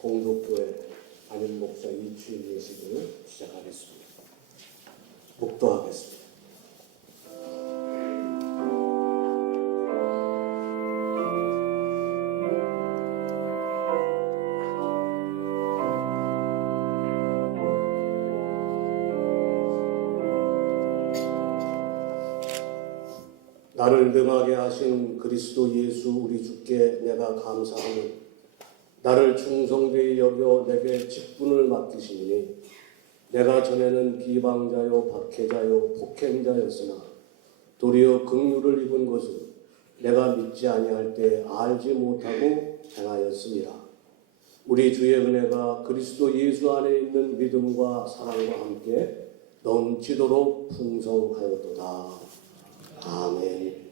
공덕교회 담임 목사 이주일 예식을 시작하겠습니다. 묵도하겠습니다. 나를 능하게 하신 그리스도 예수 우리 주께 내가 감사하며 나를 충성되이 여겨 내게 직분을 맡기시니 내가 전에는 비방자요 박해자요 폭행자였으나 도리어 긍휼을 입은 것은 내가 믿지 아니할 때 알지 못하고 행하였습니다. 우리 주의 은혜가 그리스도 예수 안에 있는 믿음과 사랑과 함께 넘치도록 풍성하였도다. 아멘.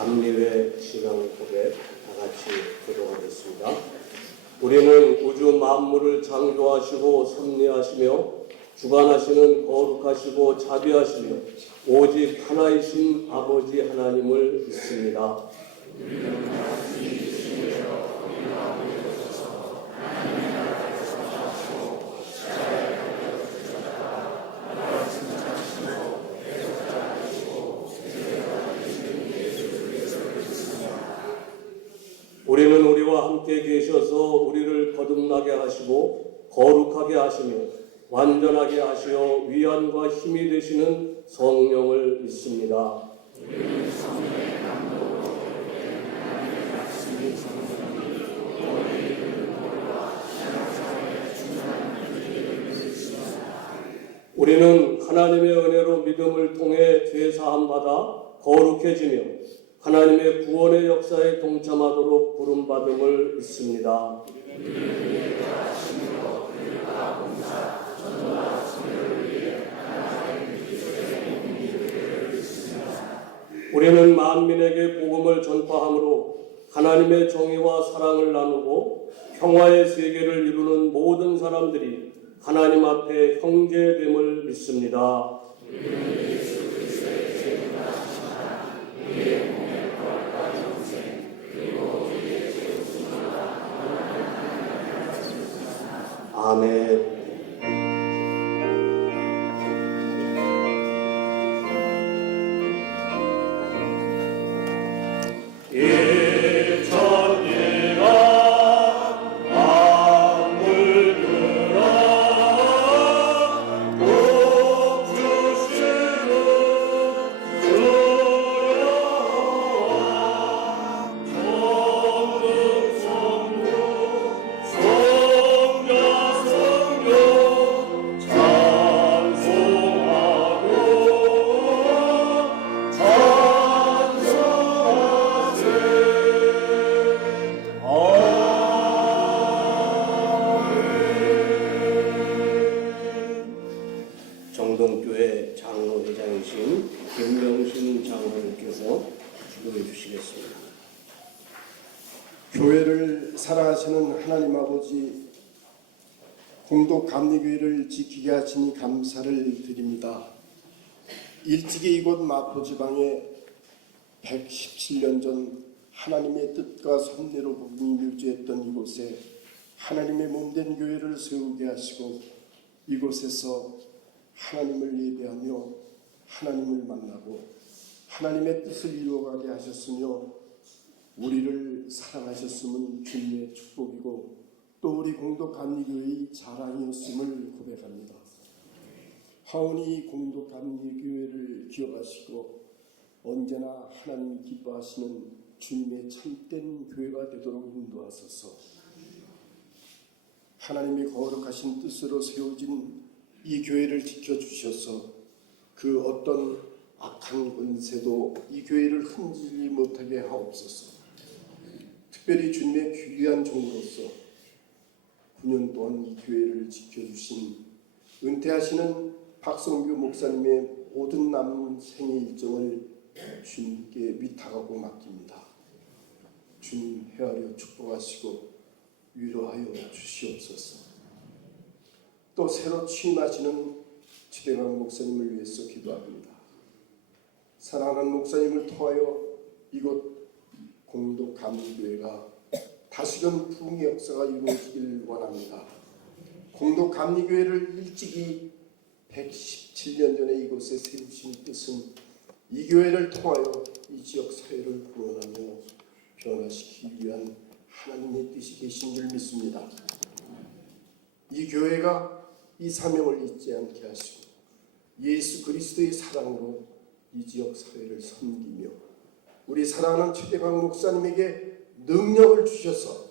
감리회 신앙 고백 다 같이 기도하겠습니다. 우리는 우주 만물을 창조하시고 섭리하시며 주관하시는 거룩하시고 자비하시며 오직 하나이신 아버지 하나님을 믿습니다. 우리는 우리와 함께 계셔서 우리를 거듭나게 하시고 거룩하게 하시며 완전하게 하시어 위안과 힘이 되시는 성령을 믿습니다. 우리는 하나님의 은혜로 믿음을 통해 죄사함 받아 거룩해지며 하나님의 구원의 역사에 동참하도록 부름받음을 믿습니다. 우리는 만민에게 복음을 전파함으로 하나님의 정의와 사랑을 나누고 평화의 세계를 이루는 모든 사람들이 하나님 앞에 형제됨을 믿습니다. 기도해 주시겠습니다. 교회를 사랑하시는 하나님 아버지, 공동 감리교회를 지키게 하시니 감사를 드립니다. 일찍이 이곳 마포지방에 117년 전 하나님의 뜻과 섭리로 복음이 묘지했던 이곳에 하나님의 몸된 교회를 세우게 하시고 이곳에서 하나님을 예배하며 하나님을 만나고 하나님의 뜻을 이루어가게 하셨으며 우리를 사랑하셨음은 주님의 축복이고 또 우리 공동 감리교회의 자랑이었음을 고백합니다. 하오니 공동 감리교회를 기억하시고 언제나 하나님이 기뻐하시는 주님의 참된 교회가 되도록 인도하소서. 하나님의 거룩하신 뜻으로 세워진 이 교회를 지켜주셔서 그 어떤 악한 권세도 이 교회를 흔들지 못하게 하옵소서. 특별히 주님의 귀한 종으로서 9년 동안 이 교회를 지켜주신 은퇴하시는 박성규 목사님의 모든 남은 생애 일정을 주님께 위탁하고 맡깁니다. 주님 헤아려 축복하시고 위로하여 주시옵소서. 또 새로 취임하시는 최대강 목사님을 위해서 기도합니다. 사랑하는 목사님을 통하여 이곳 공동 감리교회가 다시금 부흥의 역사가 이루어지길 원합니다. 공동 감리교회를 일찍이 117년 전에 이곳에 세우신 뜻은 이 교회를 통하여 이 지역 사회를 구원하며 변화시키기 위한 하나님의 뜻이 계신 줄 믿습니다. 이 교회가 이 사명을 잊지 않게 하시고 예수 그리스도의 사랑으로 이 지역 사회를 섬기며 우리 사랑하는 최대강 목사님에게 능력을 주셔서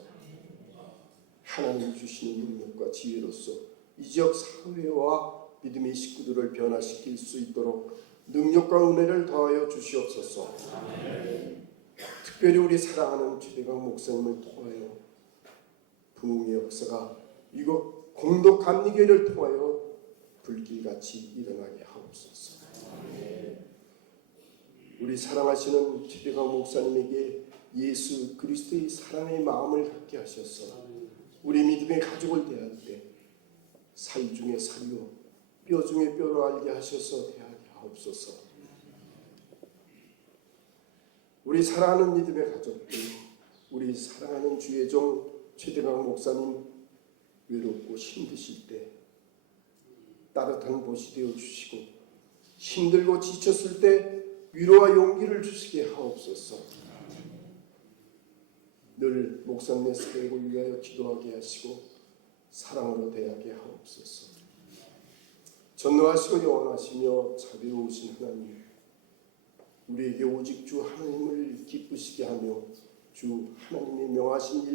하나님 주시는 능력과 지혜로서 이 지역 사회와 믿음의 식구들을 변화시킬 수 있도록 능력과 은혜를 더하여 주시옵소서. 특별히 우리 사랑하는 최대강 목사님을 통하여 부흥의 역사가 이곳 공동 감리교회를 통하여 불길같이 일어나게 하옵소서. 우리 사랑하시는 최대강 목사님에게 예수 그리스도의 사랑의 마음을 갖게 하셔서 우리 믿음의 가족을 대할 때 사이 중에 사이요 뼈 중에 뼈로 알게 하셔서 대하게 하옵소서. 우리 사랑하는 믿음의 가족들, 우리 사랑하는 주의 종 최대강 목사님 외롭고 힘드실 때 따뜻한 보시 되어 주시고 힘들고 지쳤을 때 위로와 용기를 주시게 하옵소서. 늘 목사님의 사역을 위하여 기도하게 하시고 사랑으로 대하게 하옵소서. 전능하시고 영원하시며 자비로우신 하나님, 우리에게 오직 주 하나님을 기쁘시게 하며 주 하나님이 명하신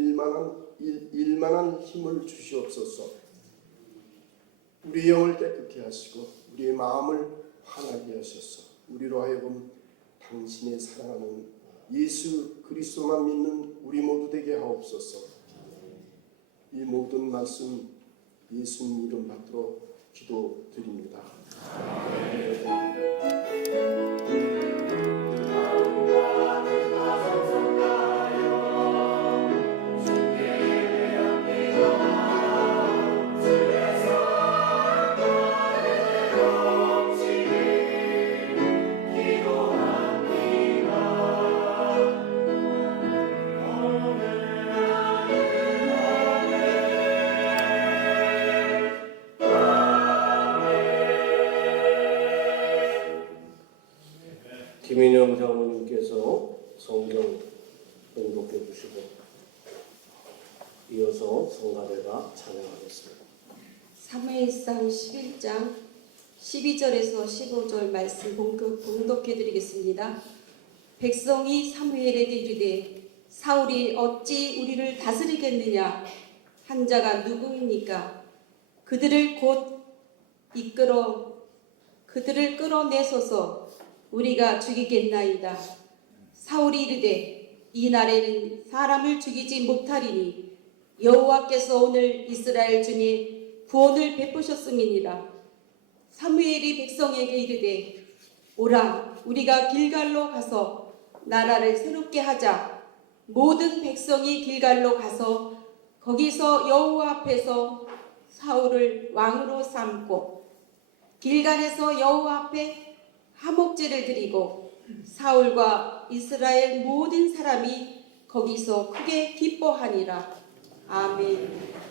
일만한 힘을 주시옵소서. 우리의 영을 깨끗게 하시고 우리의 마음을 환하게 하셔서 우리로 하여금 당신의 사랑하는 예수 그리스도만 믿는 우리 모두 되게 하옵소서. 이 모든 말씀 예수님 이름 받들어 기도드립니다. 김인영 장로님께서 성경 봉독해 주시고 이어서 성가대가 찬양하겠습니다. 사무엘상 11장 12절에서 15절 말씀 봉독해 드리겠습니다. 백성이 사무엘에게 이르되 사울이 어찌 우리를 다스리겠느냐? 한 자가 누구입니까? 그들을 끌어내소서 우리가 죽이겠나이다. 사울이 이르되 이 날에는 사람을 죽이지 못하리니 여호와께서 오늘 이스라엘 중에 구원을 베푸셨음이니라. 사무엘이 백성에게 이르되 오라 우리가 길갈로 가서 나라를 새롭게 하자. 모든 백성이 길갈로 가서 거기서 여호와 앞에서 사울을 왕으로 삼고 길갈에서 여호와 앞에 화목제를 드리고 사울과 이스라엘 모든 사람이 거기서 크게 기뻐하니라. 아멘.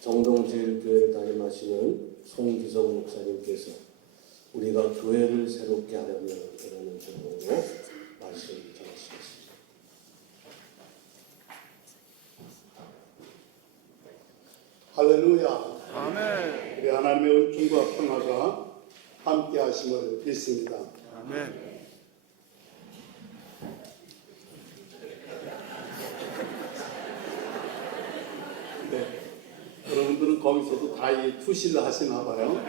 정동질교회 담임하시는 송기성 목사님께서 우리가 교회를 새롭게 하려면 이라는 제목으로 말씀 전하시겠습니다. 할렐루야. 아멘. 우리 하나님의 은총과 평화가 함께 하심을 믿습니다. 아멘. 네. 여러분들은 거기서도 다 투실을 하시나 봐요.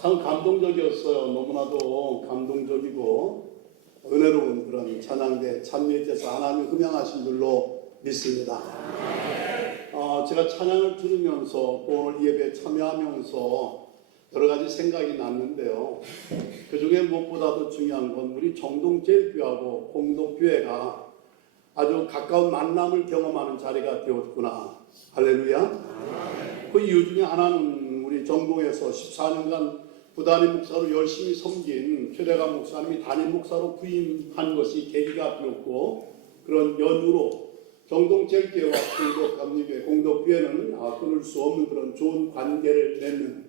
참 감동적이었어요. 너무나도 감동적이고 은혜로운 그런 찬양대 찬미에서 하나님 흠양하신 줄로 믿습니다. 제가 찬양을 들으면서 또 오늘 예배에 참여하면서 여러 가지 생각이 났는데요. 그 중에 무엇보다도 중요한 건 우리 정동제일교회하고 공동교회가 아주 가까운 만남을 경험하는 자리가 되었구나. 할렐루야. 그 이유 중에 하나는 우리 정동에서 14년간 부단임 목사로 열심히 섬긴 최대감 목사님이 담임 목사로 부임한 것이 계기가 되었고, 그런 연유로 정동제일교회와 공동감리교회, 공동교회는 끊을 수 없는 그런 좋은 관계를 맺는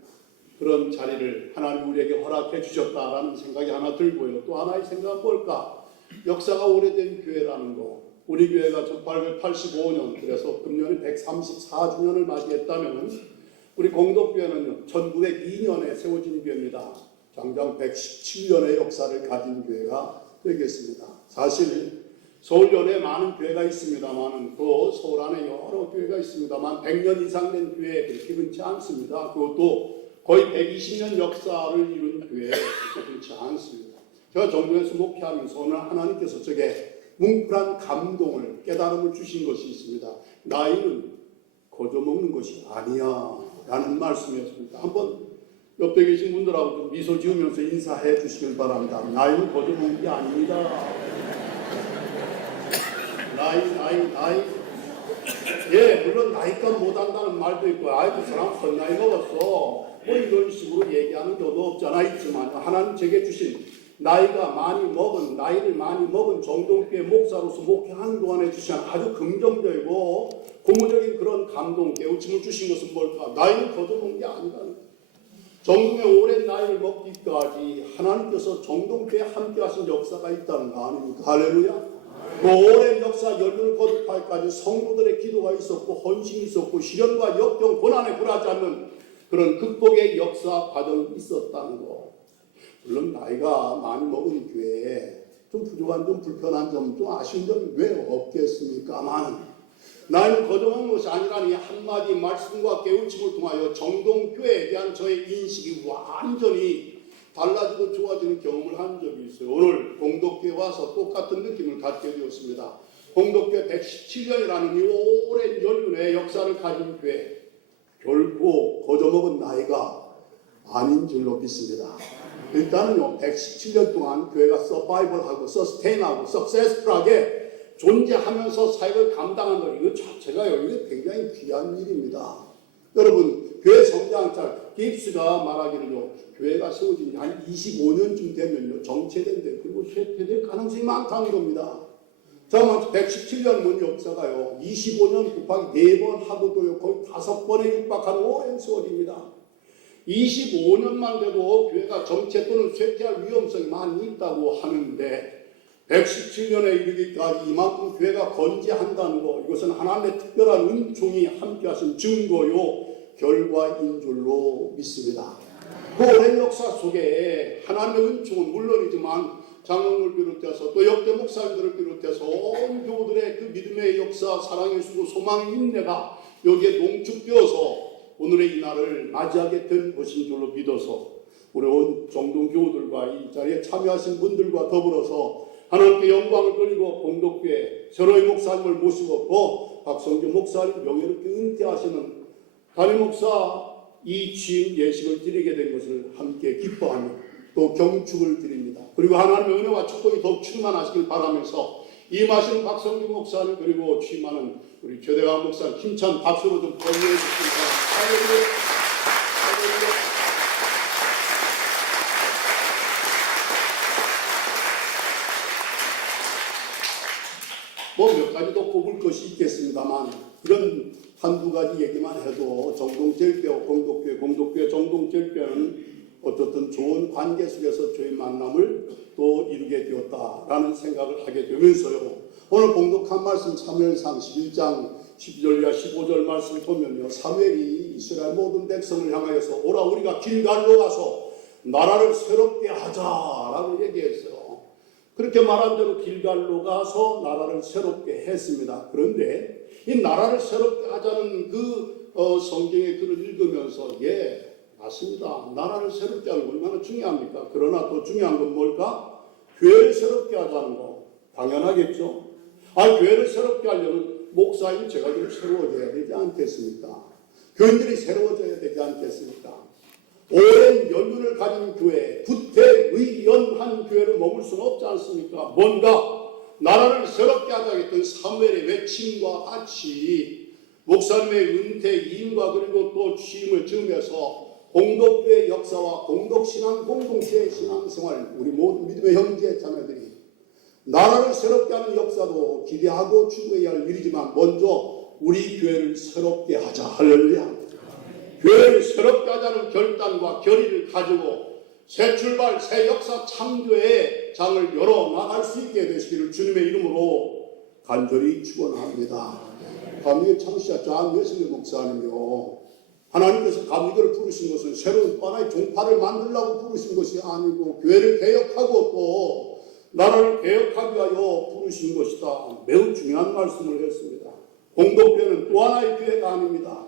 그런 자리를 하나님 우리에게 허락해 주셨다라는 생각이 하나 들고요. 또 하나의 생각은 뭘까? 역사가 오래된 교회라는 거. 우리 교회가 1885년, 그래서 금년에 134주년을 맞이했다면 우리 공동교회는 1902년에 세워진 교회입니다. 장장 117년의 역사를 가진 교회가 되겠습니다. 사실 서울 연에 많은 교회가 있습니다만, 또 서울 안에 여러 교회가 있습니다만 100년 이상 된 교회 그렇게 많지 않습니다. 그것도 거의 120년 역사를 이룬 교회 그렇지 않습니다. 제가 정부에서 목회하면서 오늘 하나님께서 저게 뭉클한 감동을, 깨달음을 주신 것이 있습니다. 나이는 거저먹는 것이 아니야 라는 말씀이었습니다. 한번 옆에 계신 분들하고 좀 미소 지으면서 인사해 주시길 바랍니다. 나이는 거저먹는 게 아닙니다. 나이. 예, 물론 나이값 못한다는 말도 있고, 그 사람 헛나이 먹었어, 뭐 이런 식으로 얘기하는 경우도 없잖아. 있지만 하나님 제게 주신 나이를 많이 먹은 정동교회 목사로서 목회하는 동안에 주신 아주 긍정적이고 고무적인 그런 감동, 깨우침을 주신 것은 뭘까? 나이는 거저먹는 게 아니라 정동의 오랜 나이를 먹기까지 하나님께서 정동교회에 함께 하신 역사가 있다는 거 아닙니까? 할렐루야. 그 오랜 역사 연륜을 거듭하기까지 성도들의 기도가 있었고, 헌신이 있었고, 시련과 역경, 고난에 굴하지 않는 그런 극복의 역사 과정이 있었다는 거. 물론 나이가 많이 먹은 교회에 좀 부족한 점, 불편한 점, 좀 아쉬운 점이 왜 없겠습니까만, 나이는 거저먹는 것이 아니라니 한마디 말씀과 깨우침을 통하여 정동교회에 대한 저의 인식이 완전히 달라지고 좋아지는 경험을 한 적이 있어요. 오늘 공덕교회 와서 똑같은 느낌을 갖게 되었습니다. 공덕교회 117년이라는 이 오랜 연륜의 역사를 가진 교회, 결코 거저먹은 나이가 아닌 줄로 믿습니다. 일단은요, 117년 동안 교회가 서바이벌하고 서스테인하고 석세스풀하게 존재하면서 사역을 감당한 것, 이거 자체가요, 이게 굉장히 귀한 일입니다. 여러분, 교회 성장짤 깁스가 말하기를요, 교회가 세워진 지 한 25년쯤 되면요, 정체된대, 그리고 쇠퇴될 가능성이 많다는 겁니다. 잠깐만, 117년 역사가요, 25년 곱하기 4번 하고도요, 거의 5번에 육박하는 오랜 세월입니다. 25년만 돼도 교회가 정체 또는 쇠퇴할 위험성이 많이 있다고 하는데, 117년에 이르기까지 이만큼 교회가 건재한다는 것, 이것은 하나님의 특별한 은총이 함께하신 증거요, 결과인 줄로 믿습니다. 그 오랜 역사 속에 하나님의 은총은 물론이지만 장로를 비롯해서 또 역대 목사님들을 비롯해서 온 교우들의 그 믿음의 역사, 사랑의 수고, 소망의 인내가 여기에 농축되어서 오늘의 이 날을 맞이하게 된 것인 줄로 믿어서 우리 온 정동 교우들과 이 자리에 참여하신 분들과 더불어서 하나님께 영광을 돌리고 공덕교회 서로의 목사님을 모시고 또 박성규 목사님 명예롭게 은퇴하시는 담임 목사 이 취임 예식을 드리게 된 것을 함께 기뻐하며 또 경축을 드립니다. 그리고 하나님의 은혜와 축복이 더욱 충만하시길 바라면서 임하시는 박성규 목사님 그리고 취임하는 우리 최대감 목사님 힘찬 박수로 좀 권유해 주십니다. 할렐루야. 뭐 몇 가지 더 꼽을 것이 있겠습니다만 이런 한두 가지 얘기만 해도 정동제일교회, 공덕교회, 정동제일교회는 어쨌든 좋은 관계 속에서 저희 만남을 또 이루게 되었다라는 생각을 하게 되면서요. 오늘 공독한 말씀 사무엘상 11장 12절과 15절 말씀을 보면요. 사무엘이 이스라엘 모든 백성을 향하여서 오라 우리가 길갈로 가서 나라를 새롭게 하자라고 얘기했어요. 그렇게 말한 대로 길갈로 가서 나라를 새롭게 했습니다. 그런데 이 나라를 새롭게 하자는 그 성경의 글을 읽으면서 맞습니다. 나라를 새롭게 하는 건 얼마나 중요합니까? 그러나 더 중요한 건 뭘까? 교회를 새롭게 하자는 거 당연하겠죠. 교회를 새롭게 하려면 목사인 제가 좀 새로워져야 되지 않겠습니까? 교인들이 새로워져야 되지 않겠습니까? 오랜 연륜을 가진 교회, 구태의연한 교회로 머물 수는 없지 않습니까? 뭔가 나라를 새롭게 하자겠던 사무엘의 외침과 같이 목사님의 은퇴, 이임과 그리고 또 취임을 즈음해서 공덕교회 역사와 공덕신앙, 공동체의 신앙생활, 우리 모든 믿음의 형제 자매들이 나라를 새롭게 하는 역사도 기대하고 추구해야 할 일이지만 먼저 우리 교회를 새롭게 하자. 할렐루야. 교회를 새롭게 하자는 결단과 결의를 가지고 새 출발, 새 역사 창조의 장을 열어 나갈 수 있게 되시기를 주님의 이름으로 간절히 축원합니다. 감리교 창시자 존 웨슬리 목사님이요, 하나님께서 감리교를 부르신 것은 새로운 또 하나의 종파를 만들려고 부르신 것이 아니고 교회를 개혁하고 또 나라를 개혁하기 위하여 부르신 것이다. 매우 중요한 말씀을 했습니다. 공동교회는 또 하나의 교회가 아닙니다.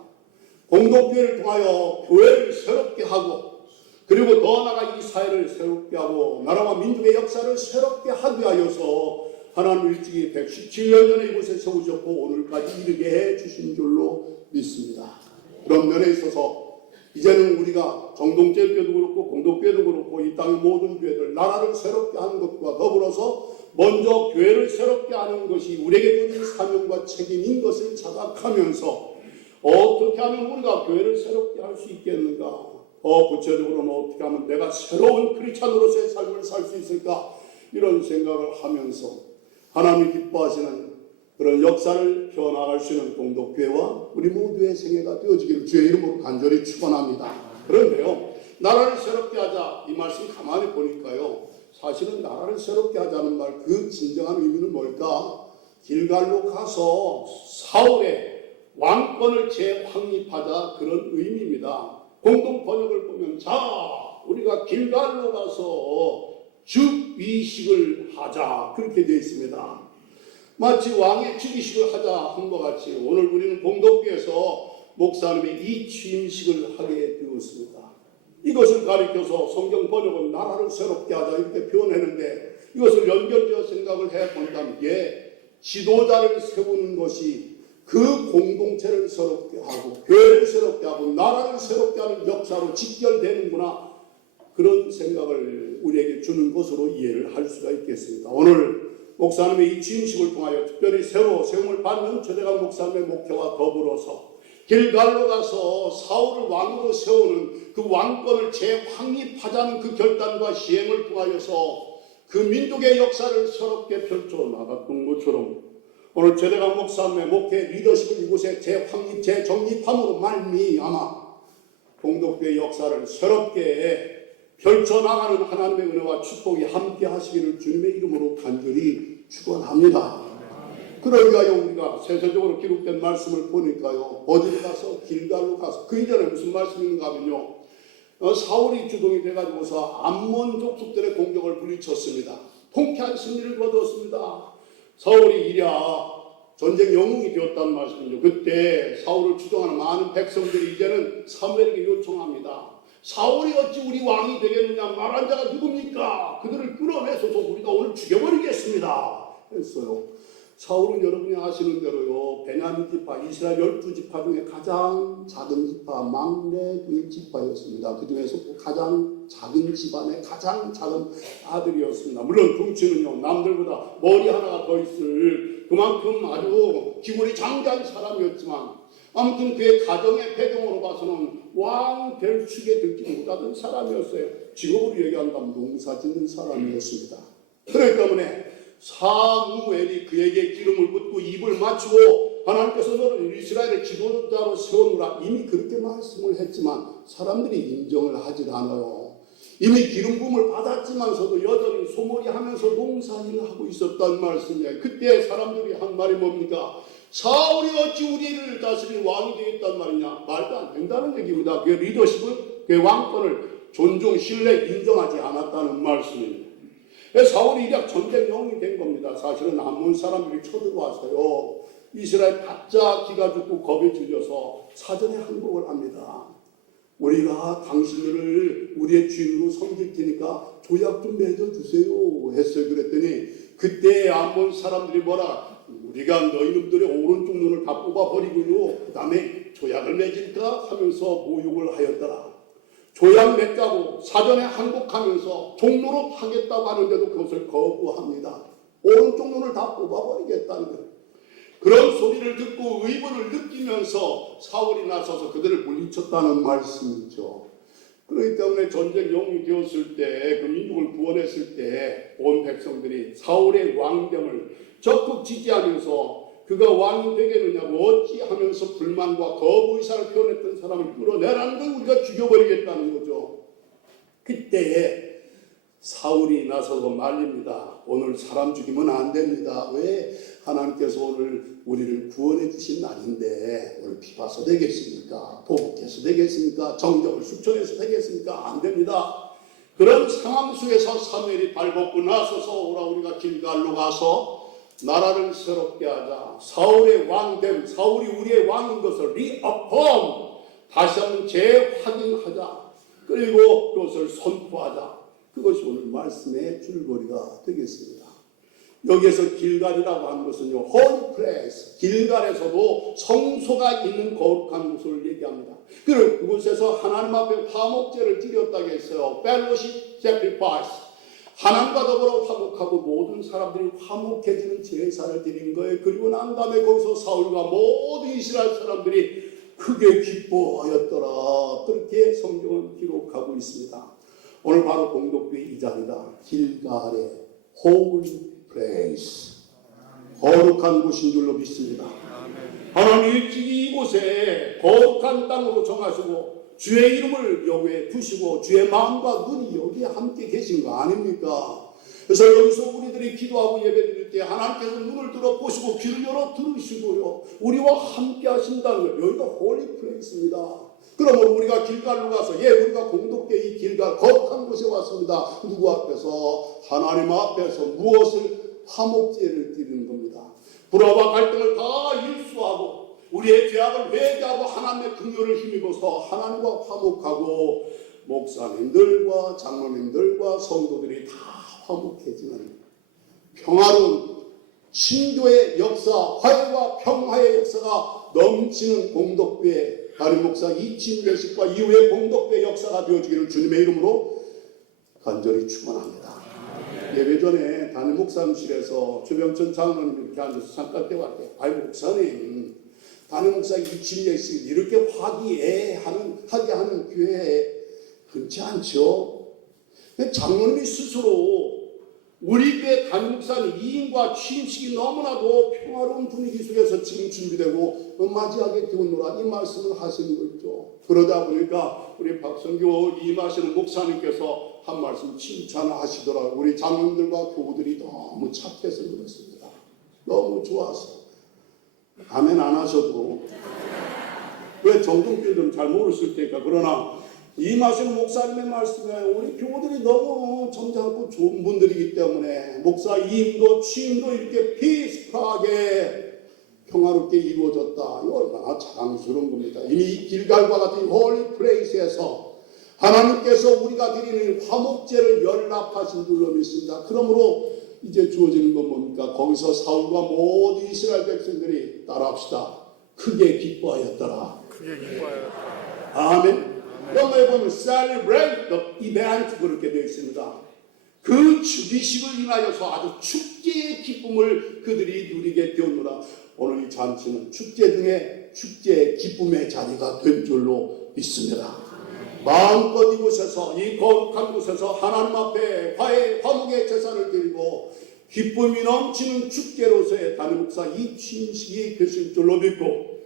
공동교회를 통하여 교회를 새롭게 하고 그리고 더 나아가 이 사회를 새롭게 하고 나라와 민족의 역사를 새롭게 하기 위하여서 하나님 일찍이 117년 전에 이곳에 세우셨고 오늘까지 이르게 해 주신 줄로 믿습니다. 그런 면에 있어서 이제는 우리가 정동제교도 그렇고 공동교회도 그렇고 이 땅의 모든 교회들 나라를 새롭게 하는 것과 더불어서 먼저 교회를 새롭게 하는 것이 우리에게 주어진 사명과 책임인 것을 자각하면서 어떻게 하면 우리가 교회를 새롭게 할 수 있겠는가? 구체적으로는 어떻게 하면 내가 새로운 크리스찬으로서의 삶을 살 수 있을까? 이런 생각을 하면서 하나님이 기뻐하시는 그런 역사를 펴나갈 수 있는 공동교회와 우리 모두의 생애가 되어지기를 주의 이름으로 간절히 축원합니다. 그런데요, 나라를 새롭게 하자 이 말씀 가만히 보니까요, 사실은 나라를 새롭게 하자는 말 그 진정한 의미는 뭘까? 길갈로 가서 사울의 왕권을 재확립하자 그런 의미입니다. 공동 번역을 보면 자 우리가 길갈로 가서 즉위식을 하자 그렇게 되어 있습니다. 마치 왕의 즉위식을 하자 한 것 같이 오늘 우리는 공동교회에서 목사님의 이 취임식을 하게 되었습니다. 이것을 가리켜서 성경 번역은 나라를 새롭게 하자 이렇게 표현했는데 이것을 연결되어 생각을 해본다면 지도자를 세우는 것이 그 공동체를 새롭게 하고 교회를 새롭게 하고 나라를 새롭게 하는 역사로 직결되는구나 그런 생각을 우리에게 주는 것으로 이해를 할 수가 있겠습니다. 오늘 목사님의 이 취임식을 통하여 특별히 새로 세움을 받는 최대강 목사님의 목회와 더불어서 길갈로 가서 사울을 왕으로 세우는 그 왕권을 재확립하자는 그 결단과 시행을 통하여서 그 민족의 역사를 새롭게 펼쳐나갔던 것처럼 오늘 최대강 목사님의 목회 리더십을 이곳에 재확립, 재정립함으로 말미암아 공동교회 역사를 새롭게 펼쳐나가는 하나님의 은혜와 축복이 함께 하시기를 주님의 이름으로 간절히 축원합니다. 그러기 위하여 우리가 세세적으로 기록된 말씀을 보니까요, 어디로 가서 길갈로 가서 그 이전에 무슨 말씀이 있는가 하면요, 사울이 주동이 돼가지고서 암몬 족속들의 공격을 물리쳤습니다. 통쾌한 승리를 거두었습니다. 사울이 이랴 전쟁 영웅이 되었다는 말씀이죠. 그때 사울을 추종하는 많은 백성들이 이제는 사무엘에게 요청합니다. 사울이 어찌 우리 왕이 되겠느냐? 말한 자가 누굽니까? 그들을 끌어내서서 우리가 오늘 죽여버리겠습니다 했어요. 사울은 여러분이 아시는 대로요, 베냐민 지파, 이스라엘 12지파 중에 가장 작은 지파, 막내 그 지파였습니다. 그 중에서 가장 작은 집안의 가장 작은 아들이었습니다. 물론 덩치는요, 남들보다 머리 하나가 더 있을 그만큼 아주 기분이 장대한 사람이었지만 아무튼 그의 가정의 배경으로 봐서는 왕 될 축에 들지 못하던 사람이었어요. 직업으로 얘기한다면 농사 짓는 사람이었습니다. 그렇기 때문에 사무엘이 그에게 기름을 붓고 입을 맞추고 하나님께서 너를 이스라엘의 지도자로 세우느라 이미 그렇게 말씀을 했지만 사람들이 인정을 하지 않아요. 이미 기름 부음을 받았지만서도 여전히 소몰이 하면서 농사일을 하고 있었단 말씀이에요. 그때 사람들이 한 말이 뭡니까? 사울이 어찌 우리를 다스릴 왕이 되겠단 말이냐? 말도 안 된다는 얘기입니다. 그 리더십을, 그 왕권을 존중, 신뢰, 인정하지 않았다는 말씀입니다. 사울이 이략 전쟁 영웅이 된 겁니다. 사실은 암몬 사람들이 쳐들어와서요, 이스라엘 가짜 기가 죽고 겁에 질려서 사전에 항복을 합니다. 우리가 당신들을 우리의 주인으로 섬길 테니까 조약 좀 맺어주세요 했어요. 그랬더니 그때 암몬 사람들이 뭐라? 우리가 너희놈들의 오른쪽 눈을 다 뽑아버리고요. 그 다음에 조약을 맺을까 하면서 모욕을 하였더라. 조약 맺자고 사전에 항복하면서 종로로 하겠다고 하는데도 그것을 거부합니다. 오른쪽 눈을 다 뽑아버리겠다는 거예요. 그런 소리를 듣고 의문을 느끼면서 사울이 나서서 그들을 물리쳤다는 말씀이죠. 그렇기 때문에 전쟁 영웅이 되었을 때, 그 민족을 구원했을 때 온 백성들이 사울의 왕됨을 적극 지지하면서 그가 왕이 되겠느냐고 어찌하면서 불만과 거부 의사를 표현했던 사람을 끌어내라는 걸 우리가 죽여버리겠다는 거죠. 그때에 사울이 나서서 말립니다. 오늘 사람 죽이면 안 됩니다. 왜? 하나님께서 오늘 우리를 구원해 주신 날인데 오늘 비파서 되겠습니까? 보복해서 되겠습니까? 정적을 숙청해서 되겠습니까? 안 됩니다. 그런 상황 속에서 사무엘이 발벗고 나서서 오라 우리가 길갈로 가서 나라를 새롭게 하자. 사울의 왕됨, 사울이 우리의 왕인 것을 리어펌, 다시 한번 재확인하자. 그리고 그것을 선포하자. 그것이 오늘 말씀의 줄거리가 되겠습니다. 여기에서 길갈이라고 하는 것은요, holy place, 길갈에서도 성소가 있는 거룩한 곳을 얘기합니다. 그리고 그곳에서 하나님 앞에 화목제를 드렸다고 했어요. fellowship sacrifice. 하나님과 더불어 화목하고 모든 사람들이 화목해지는 제사를 드린 거예요. 그리고 난 다음에 거기서 사울과 모든 이스라엘 사람들이 크게 기뻐하였더라. 그렇게 성경은 기록하고 있습니다. 오늘 바로 공덕교회 이 자리가 길갈의 holy place, 거룩한 곳인 줄로 믿습니다. 하나님 일찍이 이곳에 거룩한 땅으로 정하시고 주의 이름을 여기에 두시고 주의 마음과 눈이 여기에 함께 계신 거 아닙니까? 그래서 여기서 우리들이 기도하고 예배드릴 때 하나님께서 눈을 들어 보시고 귀를 열어 들으시고요, 우리와 함께 하신다는 거예요. 여기가 홀리 플레이스입니다. 그러면 우리가 길갈로 가서 우리가 공덕교회 이 길갈 거룩한 곳에 왔습니다. 누구 앞에서? 하나님 앞에서 무엇을? 화목제를 드리는 겁니다. 불화와 갈등을 다 일수하고 우리의 죄악을 회개하고 하나님의 긍휼을 힘입어서 하나님과 화목하고 목사님들과 장로님들과 성도들이 다 화목해지는 평화로운 신교의 역사, 화해와 평화의 역사가 넘치는 공덕교회 담임 목사 이침 예식과 이후의 공덕교회 역사가 되어지기를 주님의 이름으로 간절히 축원합니다. 예배 전에 담임 목사님실에서 주병천 장로님 이렇게 앉아서 잠깐 대화할 때, 아이 목사님, 담임 목사 이침 예식 이렇게 하게 하는 교회에 흔치 않죠. 장로님이 스스로 우리 교회 담임 목사님 이인과 취임식이 너무나도 평화로운 분위기 속에서 지금 준비되고 맞이하게 되었노라 이 말씀을 하시는 거죠. 그러다 보니까 우리 박성교 임하시는 목사님께서 한 말씀 칭찬하시더라고요. 우리 장로님들과 교우들이 너무 착해서 그렇습니다. 너무 좋아서. 아멘 안 하셔도 왜 정동필들은 잘 모르실 테니까. 그러나 임하시는 목사님의 말씀에 우리 교우들이 너무 점잖고 좋은 분들이기 때문에 목사 임도 취임도 이렇게 피스하게 평화롭게 이루어졌다. 이 얼마나 자랑스러운 겁니다. 이미 길갈과 같은 홀리 플레이스에서 하나님께서 우리가 드리는 화목제를 연락하신 줄로 믿습니다. 그러므로 이제 주어지는 건 뭡니까? 거기서 사울과 모든 이스라엘 백성들이 따라합시다. 크게 기뻐하였더라. 아멘. 영어에 보면 celebrate the event 그렇게 되어 있습니다. 그 죽이식을 인하여서 아주 축제의 기쁨을 그들이 누리게 되었노라. 오늘 이 잔치는 축제 중에 축제의 기쁨의 자리가 된 줄로 믿습니다. 마음껏 이곳에서 이 거룩한 곳에서 하나님 앞에 화목의 제사를 드리고 기쁨이 넘치는 축제로서의 담임 목사 이 취임식이 되실 줄로 믿고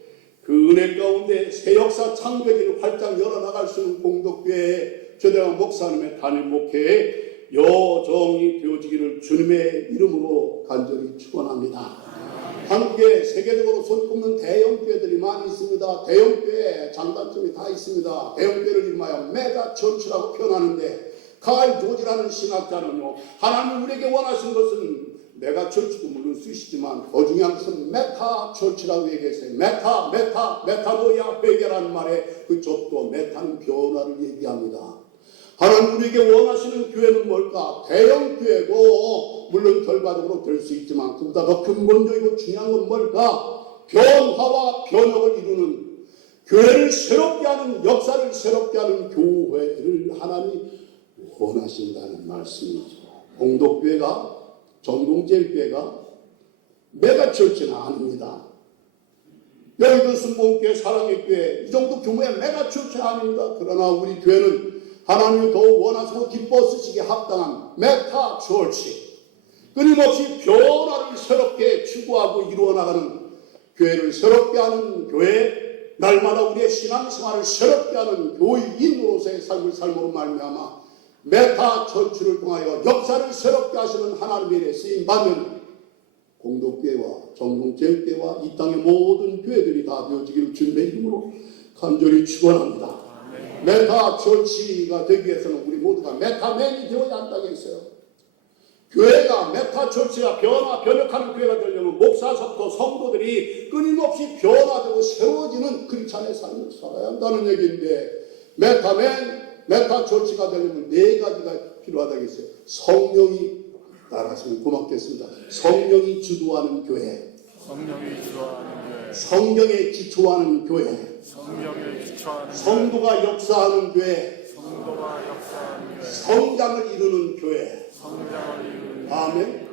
그 은혜 가운데 새 역사 창조기를 활짝 열어나갈 수 있는 공덕교회 최대한 목사님의 담임 목회에 여정이 되어지기를 주님의 이름으로 간절히 축원합니다. 한국에 세계적으로 손꼽는 대형교회들이 많이 있습니다. 대형교회 장단점이 다 있습니다. 대형교회를 이름하여 메가 처치라고 표현하는데 카일 조지라는 신학자는요, 하나님 우리에게 원하시는 것은 메가 처치도 물론 쓰시지만 더 중요한 것은 메타 처치라고 얘기했어요. 메타노야 회개라는 말에 그 좁도 메타는 변화를 얘기합니다. 하나님 우리에게 원하시는 교회는 뭘까? 대형교회고 물론 결과적으로 될 수 있지만 그보다 더 근본적이고 중요한 건 뭘까? 변화와 변혁을 이루는 교회를 새롭게 하는 역사를 새롭게 하는 교회를 하나님이 원하신다는 말씀이죠. 공덕교회가 전공제일교회가 메가처치는 아닙니다. 여기도 순복음교회 사랑의 교회 이 정도 규모의 메가처치 아닙니다. 그러나 우리 교회는 하나님이 더욱 원하시고 기뻐 쓰시기에 합당한 메타처치, 끊임없이 변화를 새롭게 추구하고 이루어나가는 교회를 새롭게 하는 교회, 날마다 우리의 신앙생활을 새롭게 하는 교인으로서의 삶을 삶으로 말미암아 메타처치를 통하여 역사를 새롭게 하시는 하나님의 일에 쓰임받는 공덕교회와 전공제일교회와 이 땅의 모든 교회들이 다 되어지기를 주님의 이름으로 간절히 축원합니다. 메타처치가 되기 위해서는 우리 모두가 메타맨이 되어야 한다고 했어요. 교회가 메타처치가 변혁하는 교회가 되려면 목사서부터 성도들이 끊임없이 변화되고 새로워지는 크리스찬의 삶을 살아야 한다는 얘기인데 메타처치가 되려면 네 가지가 필요하다고 했어요. 성령이 따라하시면 고맙겠습니다. 성령이 주도하는 교회, 성경에 기초하는 교회, 성도가 역사하는 교회, 성장을 이루는 교회. 아멘.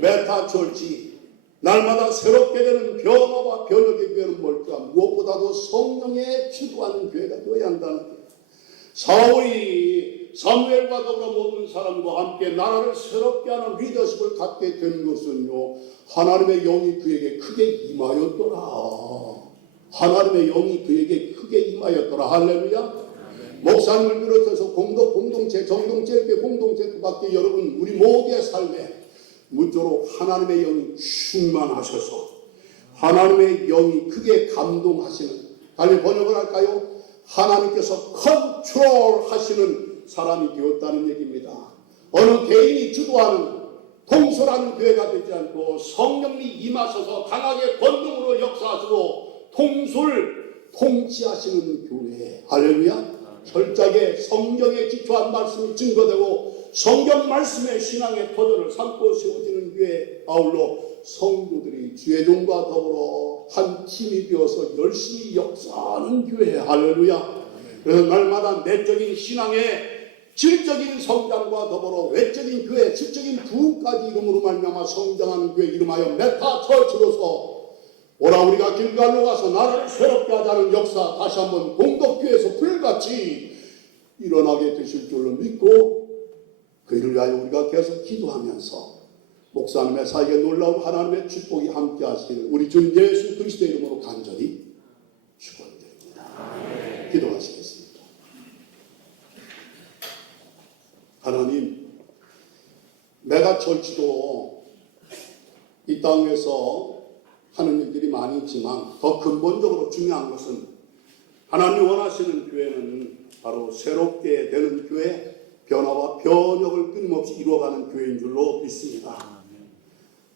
메타처치, 날마다 새롭게 되는 변화와 변혁의 교회는 뭘까? 무엇보다도 성령에 주도하는 교회가 되어야 한다는 거예요. 사울이 사무엘과 더불어 모든 사람과 함께 나라를 새롭게 하는 리더십을 갖게 된 것은요, 하나님의 영이 그에게 크게 임하였더라. 하나님의 영이 그에게 크게 임하였더라. 할렐루야. 목사님을 비롯해서 공동체, 정동체교회 공동체 그 밖에 여러분 우리 모두의 삶에 무쪼록 하나님의 영이 충만하셔서 하나님의 영이 크게 감동하시는, 달리 번역을 할까요? 하나님께서 컨트롤하시는 사람이 되었다는 얘기입니다. 어느 개인이 주도하는 통솔하는 교회가 되지 않고 성령이 임하셔서 강하게 권능으로 역사하시고 통치하시는 교회. 할렐루야. 철저하게 성경에 기초한 말씀이 증거되고 성경 말씀의 신앙의 터전을 삼고 세워지는 교회. 아울러 성도들이 주의 종과 더불어 한 팀이 되어서 열심히 역사하는 교회. 할렐루야. 그래서 날마다 내적인 신앙의 질적인 성장과 더불어 외적인 교회, 질적인 부흥까지 이름으로 말미암아 성장하는 교회, 이름하여 메타처치로서 오라 우리가 길갈로 가서 나라를 새롭게 하자는 역사 다시 한번 공덕교회에서 불같이 일어나게 되실 줄로 믿고 그 일을 위하여 우리가 계속 기도하면서 목사님의 사역에 놀라운 하나님의 축복이 함께 하시기를 우리 주 예수 그리스도의 이름으로 간절히 축원드립니다. 기도하시겠습니다. 하나님, 메가처치도 이 땅에서 하는 일들이 많이 있지만 더 근본적으로 중요한 것은 하나님이 원하시는 교회는 바로 새롭게 되는 교회, 변화와 변혁을 끊임없이 이루어가는 교회인 줄로 믿습니다.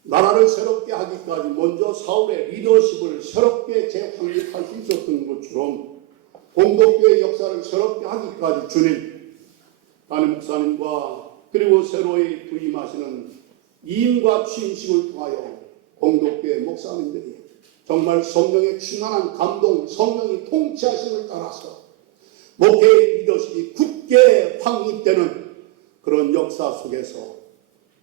나라를 새롭게 하기까지 먼저 사울의 리더십을 새롭게 재확립할 수 있었던 것처럼 공덕교회 역사를 새롭게 하기까지 주님, 담임 목사님과 그리고 새로이 부임하시는 이임과 취임식을 통하여 공덕교회 목사님들이 정말 성령의 충만한 감동, 성령이 통치하심을 따라서 목회의 리더십이 굳게 확립되는 그런 역사 속에서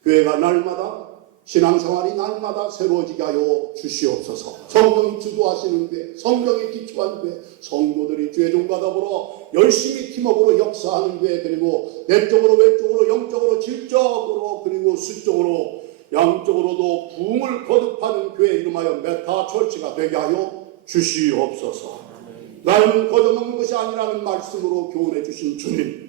교회가 날마다 신앙생활이 날마다 새로워지게 하여 주시옵소서. 성령이 주도하시는 교회, 성령에 기초한 교회, 성도들이 주의 종과 더불어 열심히 팀업으로 역사하는 교회, 그리고 내적으로 외적으로 영적으로 질적으로 그리고 수적으로 양적으로도 부흥을 거듭하는 교회 이름하여 메타처치가 되게 하여 주시옵소서. 나는 거저먹는 것이 아니라는 말씀으로 교훈해 주신 주님,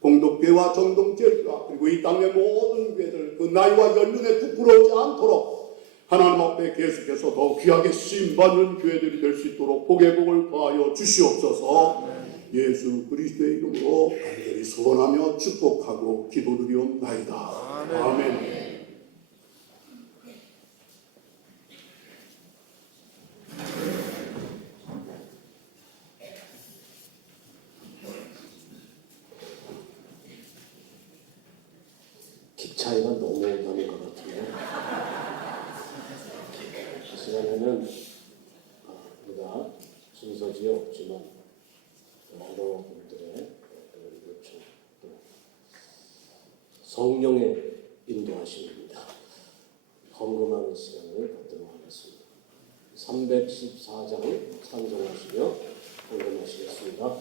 공덕교회와 정동제일교회 그리고 이 땅의 모든 교회들 그 나이와 연륜에 부끄러우지 않도록 하나님 앞에 계속해서 더 귀하게 쓰임받는 교회들이 될 수 있도록 복의 복을 더하여 주시옵소서. 예수 그리스도의 이름으로 간절히 소원하며 축복하고 기도드리옵나이다. 아멘. 기 차이가 너무 나는 것 같아요. 앞에는 우리가 순서지에 없지만 여러분들의 그런 요청, 성령의 인도하심입니다. 헌금하는 시간을 갖도록 하겠습니다. 314장 찬송하시며 헌금하시겠습니다.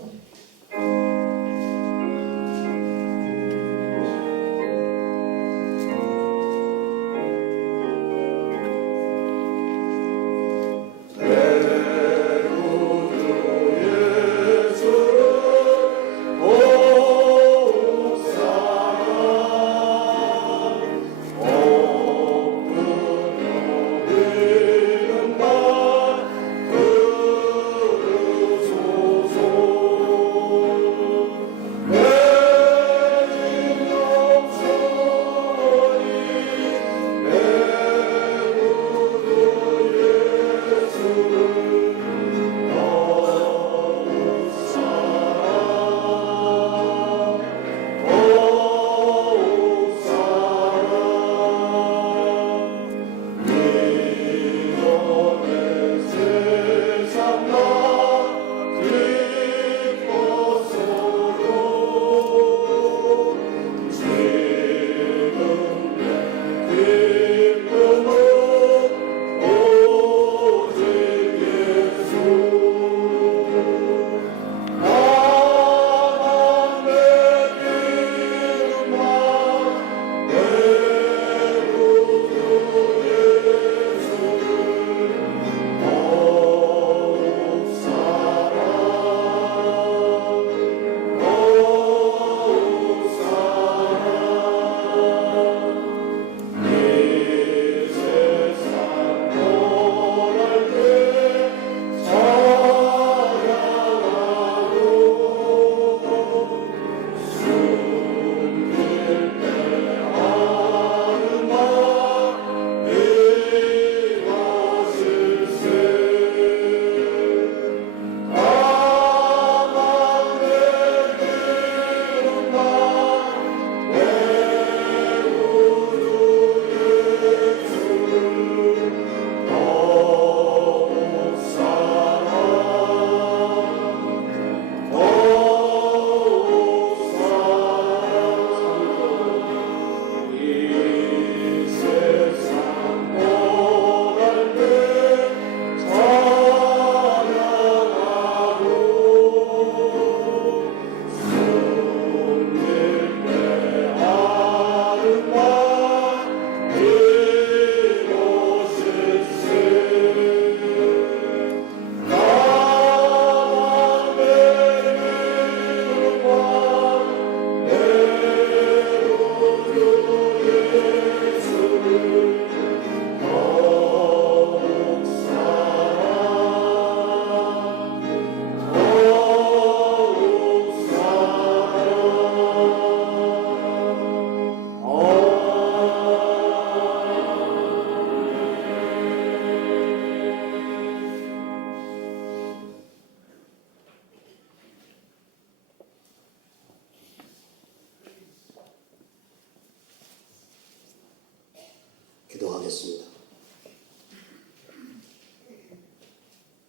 기도하겠습니다.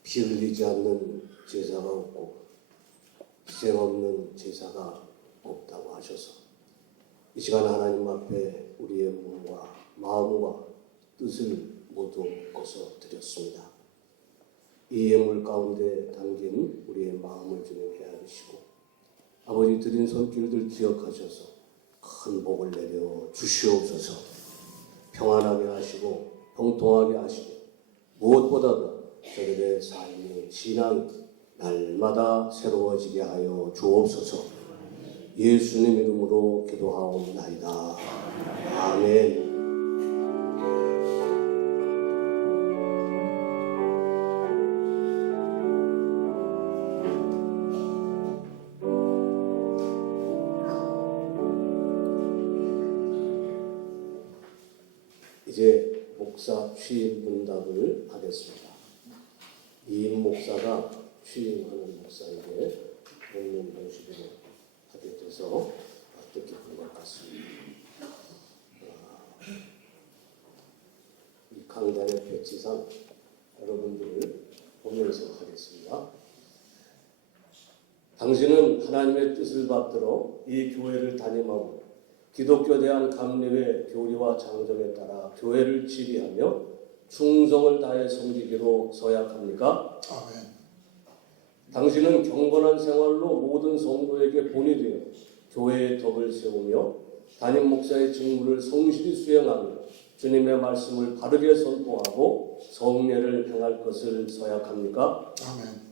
피 흘리지 않는 제사가 없고 희생 없는 제사가 없다고 하셔서 이 시간 하나님 앞에 우리의 몸과 마음과 뜻을 모두 꺾어서 드렸습니다. 이 예물 가운데 담긴 우리의 마음을 주님 헤아리시고 아버지 드린 손길들 기억하셔서 큰 복을 내려 주시옵소서. 평안하게 하시고 통통하게 하시고 무엇보다도 저들의 삶의 신앙이 날마다 새로워지게 하여 주옵소서. 예수님 이름으로 기도하옵나이다. 아멘. 이제 목사 취임 문답을 하겠습니다. 이임 목사가 취임하는 목사에게 본문 형식으로 하게 돼서 뜻깊은 것 같습니다. 이 강단의 배치상 여러분들을 보면서 하겠습니다. 당신은 하나님의 뜻을 받들어 이 교회를 담임하고 기독교에 대한 감리회 교리와 장정에 따라 교회를 지휘하며 충성을 다해 섬기기로 서약합니까? 아멘. 당신은 경건한 생활로 모든 성도에게 본이 되어 교회의 덕을 세우며 담임 목사의 직무를 성실히 수행하며 주님의 말씀을 바르게 선포하고 성례를 행할 것을 서약합니까? 아멘.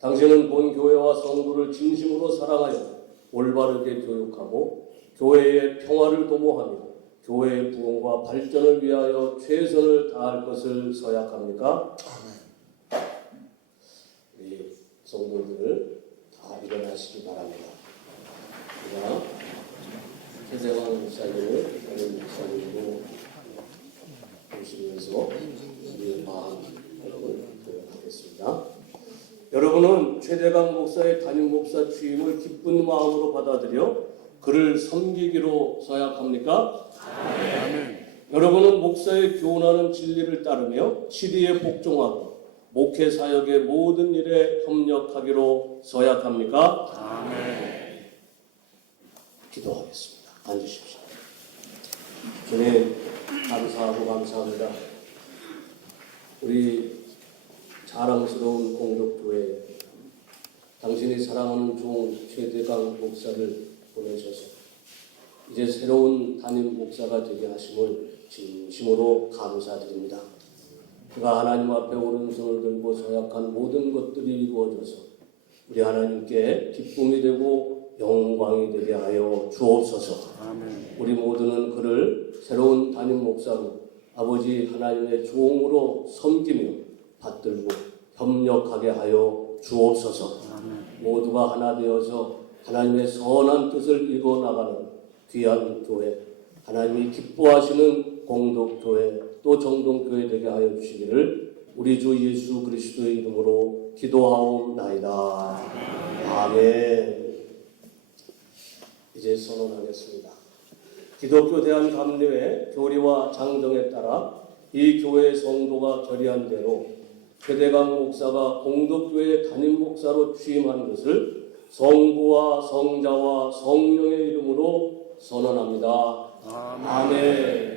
당신은 본 교회와 성도를 진심으로 사랑하여 올바르게 교육하고 교회의 평화를 도모하며 교회의 부흥과 발전을 위하여 최선을 다할 것을 서약합니까? 아멘. 우리 성도들 다 일어나시기 바랍니다. 우리가 최대왕 목사님을 다른 목사님으로 보시면서 우리의 마음을 고백하겠습니다. 여러분은 최대강 목사의 담임 목사 취임을 기쁜 마음으로 받아들여 그를 섬기기로 서약합니까? 아멘. 여러분은 목사의 교훈하는 진리를 따르며 치리에 복종하고 목회 사역의 모든 일에 협력하기로 서약합니까? 아멘. 기도하겠습니다. 앉으십시오. 주님 감사하고 감사합니다. 우리 자랑스러운 공덕교회 당신이 사랑하는 종 최대강 목사를 보내셔서 이제 새로운 담임 목사가 되게 하심을 진심으로 감사드립니다. 그가 하나님 앞에 오른손을 들고 서약한 모든 것들이 이루어져서 우리 하나님께 기쁨이 되고 영광이 되게 하여 주옵소서. 아멘. 우리 모두는 그를 새로운 담임 목사로 아버지 하나님의 종으로 섬기며 받들고 협력하게 하여 주옵소서. 아멘. 모두가 하나 되어서 하나님의 선한 뜻을 이루어 나가는 귀한 교회, 하나님이 기뻐하시는 공동교회 또 정동교회 되게 하여 주시기를 우리 주 예수 그리스도의 이름으로 기도하옵나이다. 아멘. 이제 선언하겠습니다. 기독교 대한감리회 교리와 장정에 따라 이 교회의 성도가 결의한 대로 최대강 목사가 공덕교회 담임 목사로 취임한 것을 성부와 성자와 성령의 이름으로 선언합니다. 아멘.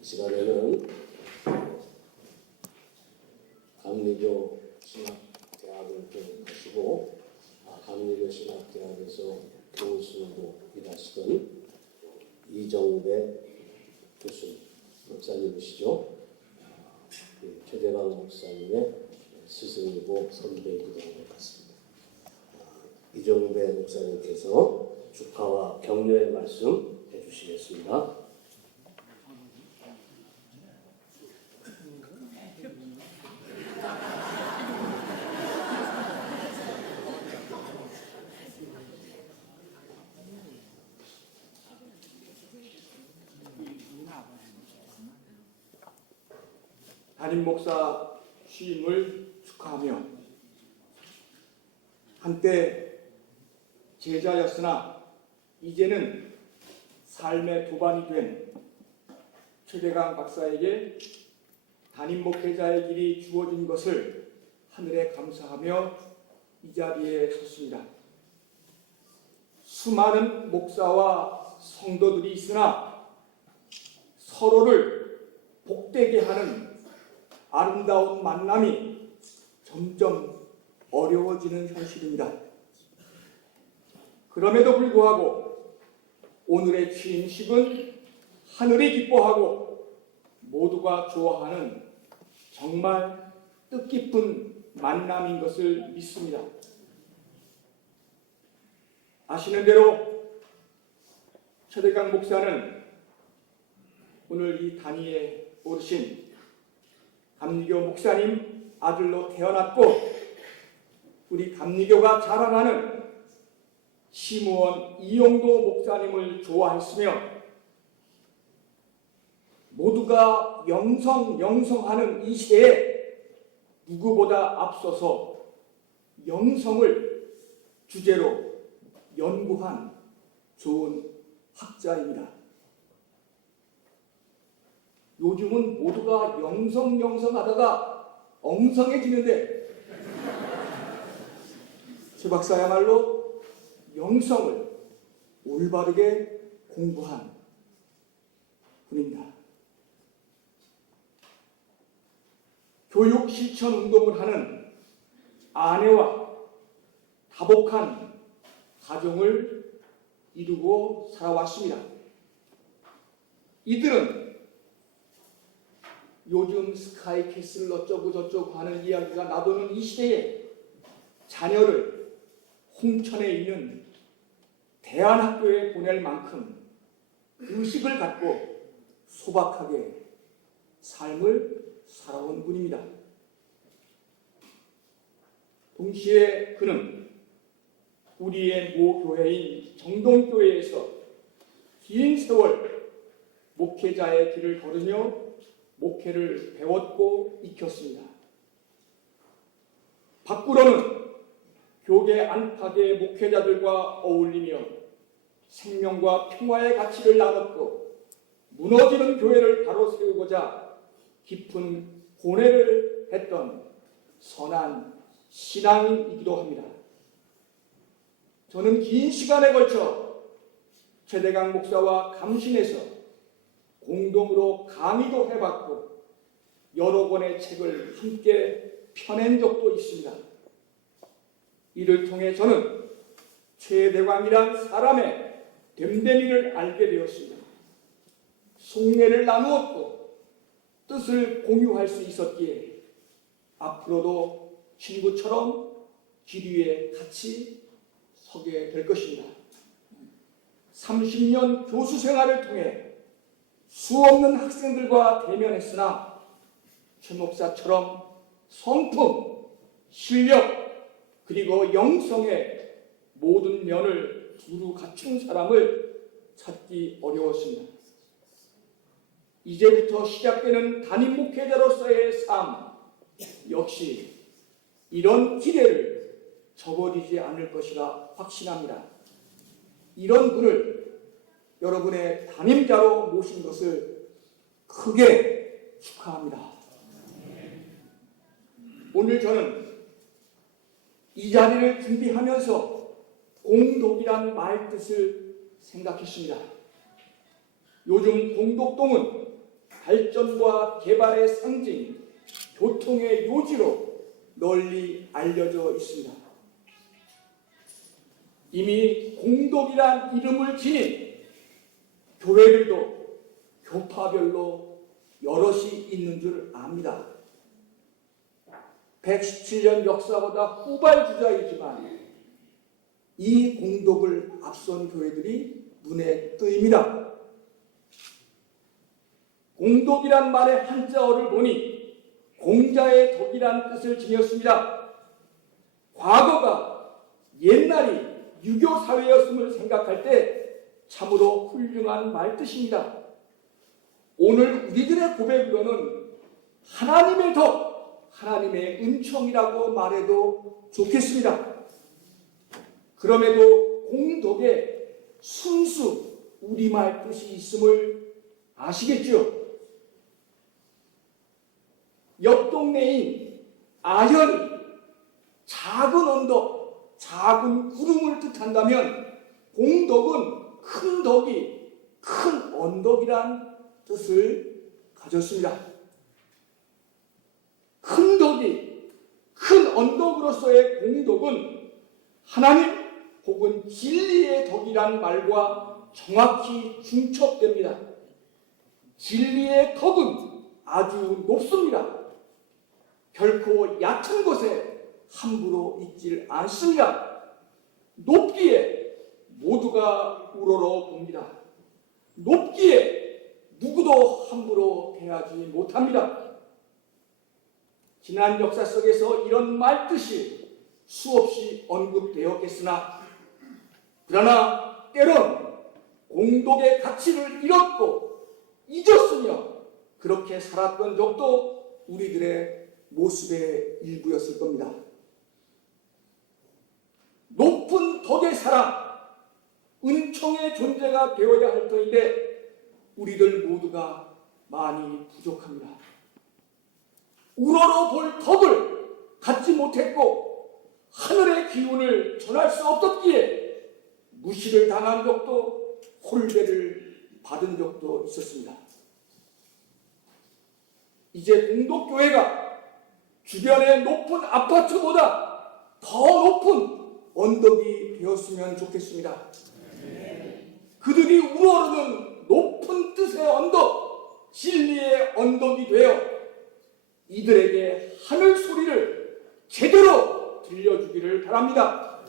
이 시간에는 감리교 신학대학을 교육하시고 감리교 신학대학에서 교수로 일하시던 이정배 교수 목사님이시죠. 최대강 목사님의 스승이고 선배이기도 한 것 같습니다. 이정배 목사님께서 축하와 격려의 말씀 해주시겠습니다. 담임 목사 취임을 축하하며 한때 제자였으나 이제는 삶의 도반이 된 최대강 박사에게 담임 목회자의 길이 주어진 것을 하늘에 감사하며 이 자리에 섰습니다. 수많은 목사와 성도들이 있으나 서로를 복되게 하는 아름다운 만남이 점점 어려워지는 현실입니다. 그럼에도 불구하고 오늘의 취임식은 하늘이 기뻐하고 모두가 좋아하는 정말 뜻깊은 만남인 것을 믿습니다. 아시는 대로 최대강 목사는 오늘 이 단위에 오르신 감리교 목사님 아들로 태어났고 우리 감리교가 자랑하는 시무원 이용도 목사님을 좋아했으며 모두가 영성하는 이 시대에 누구보다 앞서서 영성을 주제로 연구한 좋은 학자입니다. 요즘은 모두가 영성하다가 엉성해지는데 최 박사야말로 영성을 올바르게 공부한 분입니다. 교육 실천 운동을 하는 아내와 다복한 가정을 이루고 살아왔습니다. 이들은 요즘 스카이캐슬 어쩌고 저쩌고 하는 이야기가 나도는 이 시대에 자녀를 홍천에 있는 대안학교에 보낼 만큼 의식을 갖고 소박하게 삶을 살아온 분입니다. 동시에 그는 우리의 모 교회인 정동교회에서 긴 세월 목회자의 길을 걸으며 목회를 배웠고 익혔습니다. 밖으로는 교계 안팎의 목회자들과 어울리며 생명과 평화의 가치를 나눴고 무너지는 교회를 바로 세우고자 깊은 고뇌를 했던 선한 신앙인이기도 합니다. 저는 긴 시간에 걸쳐 최대강 목사와 감신해서 공동으로 강의도 해봤고 여러 권의 책을 함께 펴낸 적도 있습니다. 이를 통해 저는 최대광이란 사람의 됨됨이를 알게 되었습니다. 속내를 나누었고 뜻을 공유할 수 있었기에 앞으로도 친구처럼 길 위에 같이 서게 될 것입니다. 30년 교수 생활을 통해 수없는 학생들과 대면했으나 최 목사처럼 성품, 실력, 그리고 영성의 모든 면을 두루 갖춘 사람을 찾기 어려웠습니다. 이제부터 시작되는 담임 목회자로서의 삶 역시 이런 기대를 저버리지 않을 것이라 확신합니다. 이런 분을 여러분의 담임자로 모신 것을 크게 축하합니다. 오늘 저는 이 자리를 준비하면서 공독이란 말 뜻을 생각했습니다. 요즘 공독동은 발전과 개발의 상징, 교통의 요지로 널리 알려져 있습니다. 이미 공독이란 이름을 지닌 교회들도 교파별로 여럿이 있는 줄 압니다. 117년 역사보다 후발주자이지만 이 공독을 앞선 교회들이 눈에 띄입니다. 공독이란 말의 한자어를 보니 공자의 덕이란 뜻을 지녔습니다. 과거가 옛날이 유교 사회였음을 생각할 때 참으로 훌륭한 말뜻입니다. 오늘 우리들의 고백으로는 하나님의 덕, 하나님의 은총이라고 말해도 좋겠습니다. 그럼에도 공덕에 순수 우리말 뜻이 있음을 아시겠죠? 옆 동네인 아현이 작은 언덕, 작은 구름을 뜻한다면 공덕은 큰 덕이 큰 언덕이란 뜻을 가졌습니다. 큰 덕이 큰 언덕으로서의 공덕은 하나님 혹은 진리의 덕이란 말과 정확히 중첩됩니다. 진리의 덕은 아주 높습니다. 결코 얕은 곳에 함부로 있질 않습니다. 높기에 모두가 우러러 봅니다. 높기에 누구도 함부로 대하지 못합니다. 지난 역사 속에서 이런 말뜻이 수없이 언급되었겠으나 그러나 때론 공덕의 가치를 잃었고 잊었으며 그렇게 살았던 적도 우리들의 모습의 일부였을 겁니다. 높은 덕의 사랑, 은총의 존재가 되어야 할 터인데 우리들 모두가 많이 부족합니다. 우러러 볼 덕을 갖지 못했고 하늘의 기운을 전할 수 없었기에 무시를 당한 적도 홀배를 받은 적도 있었습니다. 이제 공동교회가 주변의 높은 아파트보다 더 높은 언덕이 되었으면 좋겠습니다. 그들이 우러르는 높은 뜻의 언덕, 진리의 언덕이 되어 이들에게 하늘 소리를 제대로 들려주기를 바랍니다.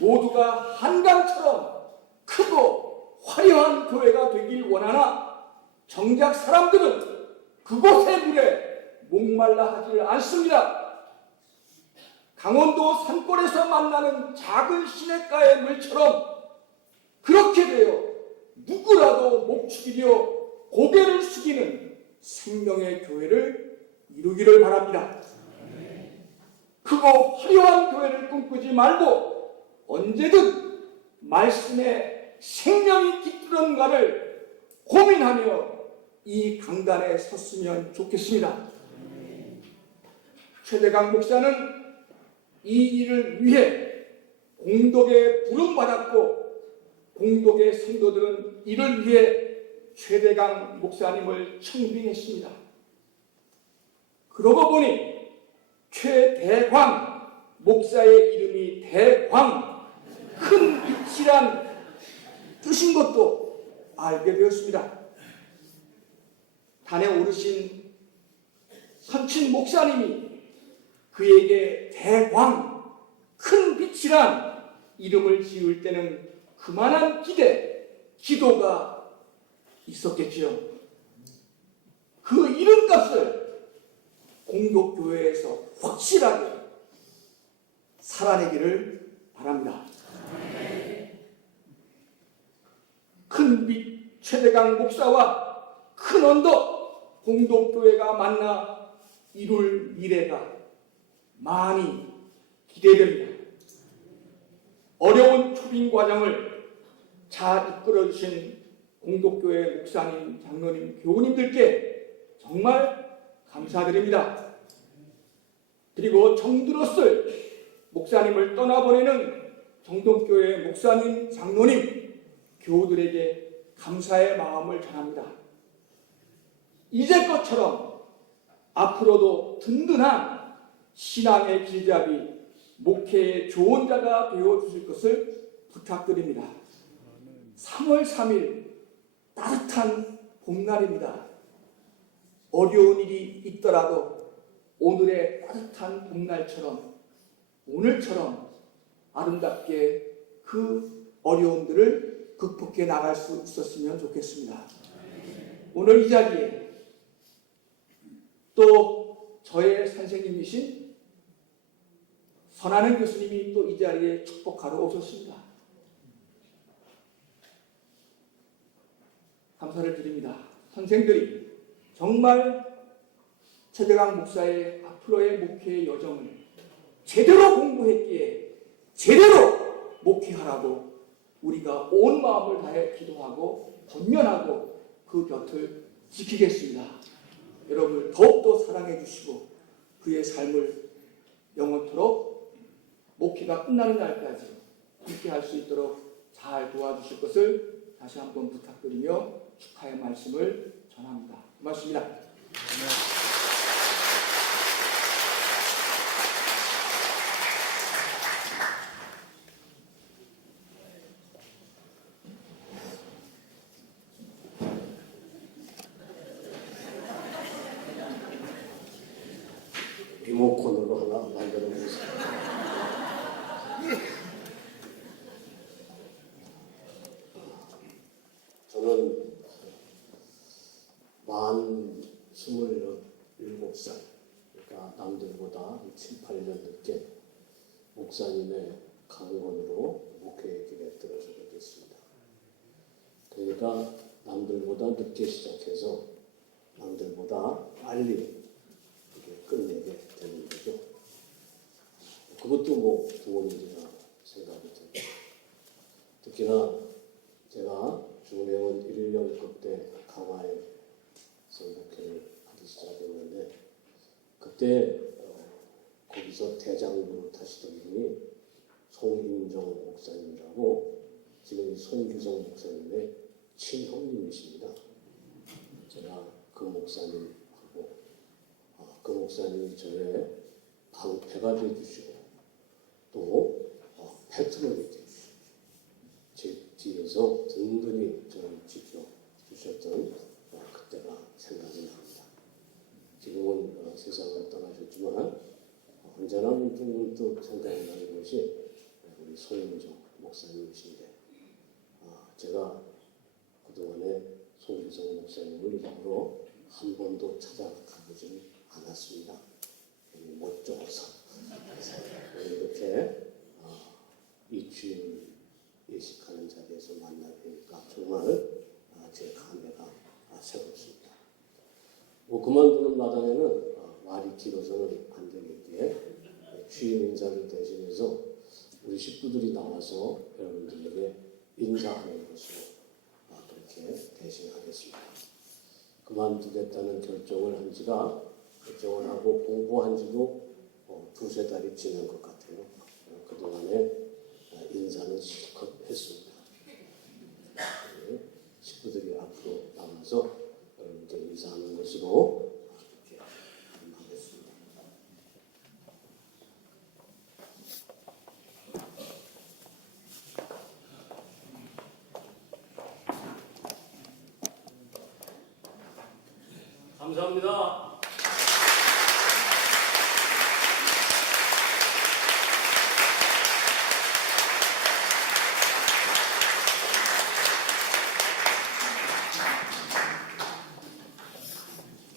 모두가 한강처럼 크고 화려한 교회가 되길 원하나 정작 사람들은 그곳의 물에 목말라 하지 않습니다. 강원도 산골에서 만나는 작은 시냇가의 물처럼 그렇게 되어 누구라도 목축이려 고개를 숙이는 생명의 교회를 이루기를 바랍니다. 크고 화려한 교회를 꿈꾸지 말고 언제든 말씀에 생명이 깃들었는가를 고민하며 이 강단에 섰으면 좋겠습니다. 최대강 목사는 이 일을 위해 공덕에 부름받았고 공덕의 성도들은 이를 위해 최대강 목사님을 청빙했습니다. 그러고 보니 최대광 목사의 이름이 대광, 큰 빛이란 뜻인 것도 알게 되었습니다. 단에 오르신 선친 목사님이 그에게 대광, 큰 빛이란 이름을 지을 때는 그만한 기도가 있었겠지요. 그 이름값을 공동교회에서 확실하게 살아내기를 바랍니다. 큰 빛 최대강 목사와 큰 언덕 공동교회가 만나 이룰 미래가 많이 기대됩니다. 어려운 초빙 과정을 잘 이끌어주신 공동교회 목사님, 장로님, 교우님들께 정말 감사드립니다. 그리고 정들었을 목사님을 떠나보내는 정동교회 목사님, 장로님, 교우들에게 감사의 마음을 전합니다. 이제것처럼 앞으로도 든든한 신앙의 길잡이, 목회의 조언자가 되어주실 것을 부탁드립니다. 3월 3일 따뜻한 봄날입니다. 어려운 일이 있더라도 오늘의 따뜻한 봄날처럼 오늘처럼 아름답게 그 어려움들을 극복해 나갈 수 있었으면 좋겠습니다. 오늘 이 자리에 또 저의 선생님이신 선하는 교수님이 또 이 자리에 축복하러 오셨습니다. 감사를 드립니다. 선생들이 정말 최대강 목사의 앞으로의 목회의 여정을 제대로 공부했기에 제대로 목회하라고 우리가 온 마음을 다해 기도하고 권면하고 그 곁을 지키겠습니다. 여러분을 더욱더 사랑해 주시고 그의 삶을 영원토록 목회가 끝나는 날까지 함께 할 수 있도록 잘 도와주실 것을 다시 한번 부탁드리며 축하의 말씀을 전합니다. 고맙습니다. 리모컨으로 하나 만들어 보겠습니다. 저는 만 27살, 그러니까 남들보다 7, 8년 늦게 목사님의 강원으로 목회의 길에 들어서게 됐습니다. 그러니까 남들보다 늦게 시작해서 남들보다 빨리 끝내게 되는 거죠. 그것도 뭐 좋은 일이라 생각이 듭니다. 특히나 제가 중대원 1년급 때 강화에 그때 거기서 대장으로 타시던 분이 송인정 목사님이라고 지금 이 손규성 목사님의 친형님이십니다. 제가 그 목사님하고 그 목사님이 저의 방패가 되어주시고 또 패트론이 되어주시고 제 뒤에서 든든히 저를 지켜주셨던 그때가 생각이 납니다. 지금은 세상을 떠나셨지만 언제나 문득문득 생각이 나는 것이 우리 손인정 목사님이신데 제가 그동안에 손인정 목사님을 일부러 한 번도 찾아가보지는 않았습니다. 못 좋아서. 이렇게 이 주일 예식하는 자리에서 만나뵈니까 정말 제 감회가 새롭습니다. 뭐 그만두는 마당에는 말이 길어서는 안 되겠기에 취임 인사를 대신해서 우리 식구들이 나와서 여러분들에게 인사하는 것으로 그렇게 대신하겠습니다. 그만두겠다는 결정을 하고 공부한 지도 두세 달이 지난 것 같아요. 그동안에 인사는 실컷 했습니다. 식구들이 앞으로 나와서 여러분들 인사하는 것으로 이렇게 하겠습니다. 감사합니다.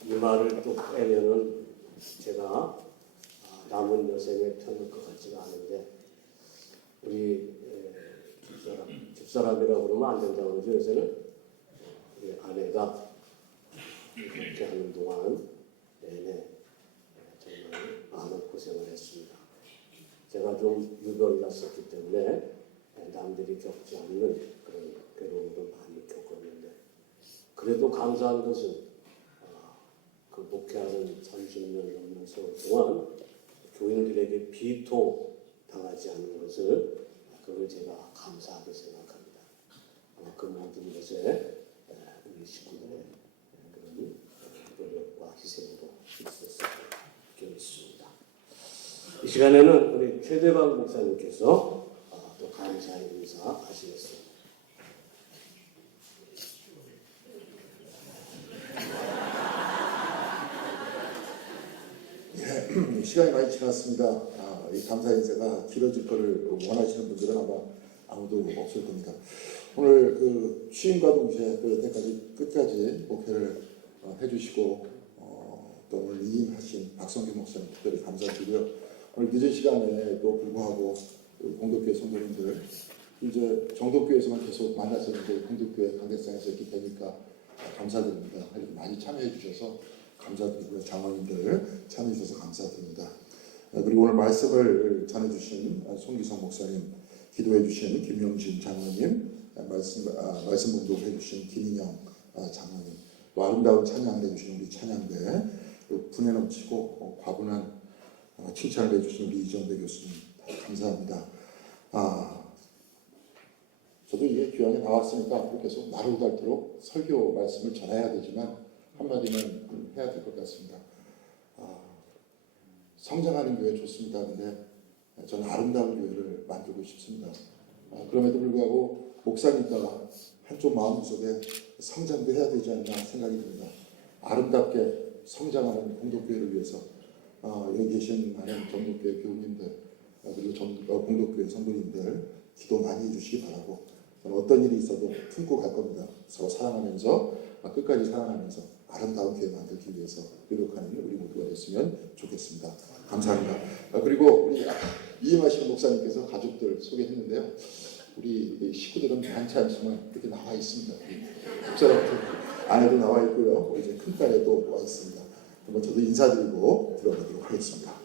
이 말을 또 빼면은 제가 남은 여생에 편할 것 같지가 않은데 우리 집사람이라고 그러면 안 된다고 그러죠. 요새는 우리 아내가 이렇게 하는 동안 내내 정말 많은 고생을 했습니다. 제가 좀 유별을 났었기 때문에 남들이 겪지 않는 그런 괴로움을 많이 겪었는데 그래도 감사한 것은 그 목회하는 30년 넘는 세월 동안 교인들에게 비토 당하지 않은 것을 그걸 제가 감사하게 생각합니다. 그 모든 것에 우리 식구들의 그런 노력과 희생도 있었을 게 있습니다. 이 시간에는 우리 최대방 목사님께서 또 감사의 인사 하시겠습니다. 시간이 많이 지났습니다. 이 감사 인사가 길어질 것을 원하시는 분들은 아마 아무도 없을 겁니다. 오늘 그 취임과 동시에 그 여태까지 끝까지 목회를 해주시고 또 오늘 이임하신 박성규 목사님 특별히 감사드리고요. 오늘 늦은 시간에도 불구하고 공덕교회 성도님들 이제 정덕교회에서만 계속 만났었는데 공덕교회 강대상에서 이렇게 되니까 감사드립니다. 이렇게 많이 참여해 주셔서 감사드리고요. 장로님들 참여해 주셔서 감사드립니다. 그리고 오늘 말씀을 전해주신 송기성 목사님, 기도해 주신 김영진 장로님, 말씀 봉독해 주신 김인영 장로님, 또 아름다운 찬양을 해주신 우리 찬양대, 분에 넘치고 과분한 칭찬을 해주신 우리 이정배 교수님 감사합니다. 저도 이게 귀환에 나왔으니까 앞으로 계속 나를 닳도록 설교 말씀을 전해야 되지만 한마디는 해야 될 것 같습니다. 성장하는 교회 좋습니다. 근데 저는 아름다운 교회를 만들고 싶습니다. 그럼에도 불구하고 목사님과 한쪽 마음속에 성장도 해야 되지 않나 생각이 듭니다. 아름답게 성장하는 공덕교회를 위해서 여기 계신 많은 정덕교회 교우님들 그리고 공덕교회 성도님들 기도 많이 해주시기 바라고 저는 어떤 일이 있어도 품고 갈 겁니다. 서로 사랑하면서 끝까지 사랑하면서 아름다운 교회 만들기 위해서 노력하는 우리 모두가 됐으면 좋겠습니다. 감사합니다. 그리고 우리 이임하시는 목사님께서 가족들 소개했는데요. 우리 식구들은 많지 않지만 이렇게 나와 있습니다. 집사람들 아내도 나와 있고요. 우리 이제 큰딸에도 와 있습니다. 한번 저도 인사드리고 들어가도록 하겠습니다.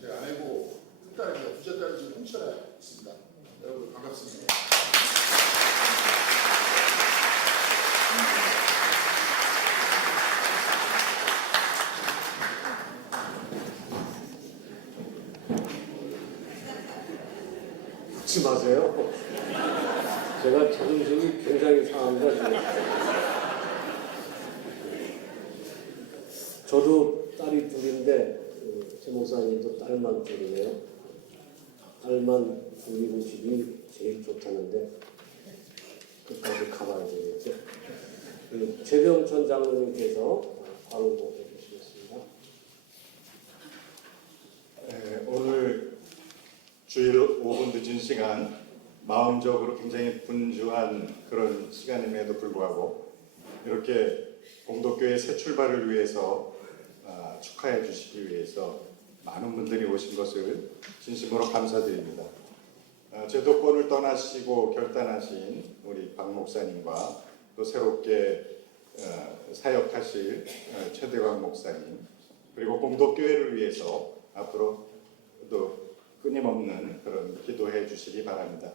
제 아내고 큰딸입니다. 둘째 딸이 지금 홍철에 있습니다. 여러분 반갑습니다. 하지 마세요. 제가 자존심이 굉장히 상합니다, 지금. 저도 딸이 둘인데, 제 목사님도 딸만 둘이네요. 딸만 둘이는 집이 제일 좋다는데, 끝까지 가봐야 되겠죠. 최병천 장로님께서 광고해 주시겠습니다. 오늘 주일 5분 늦은 시간 마음적으로 굉장히 분주한 그런 시간임에도 불구하고 이렇게 공덕교회 새 출발을 위해서 축하해 주시기 위해서 많은 분들이 오신 것을 진심으로 감사드립니다. 제도권을 떠나시고 결단하신 우리 박 목사님과 또 새롭게 사역하실 최대광 목사님 그리고 공덕교회를 위해서 앞으로 또 끊임없는 그런 기도해 주시기 바랍니다.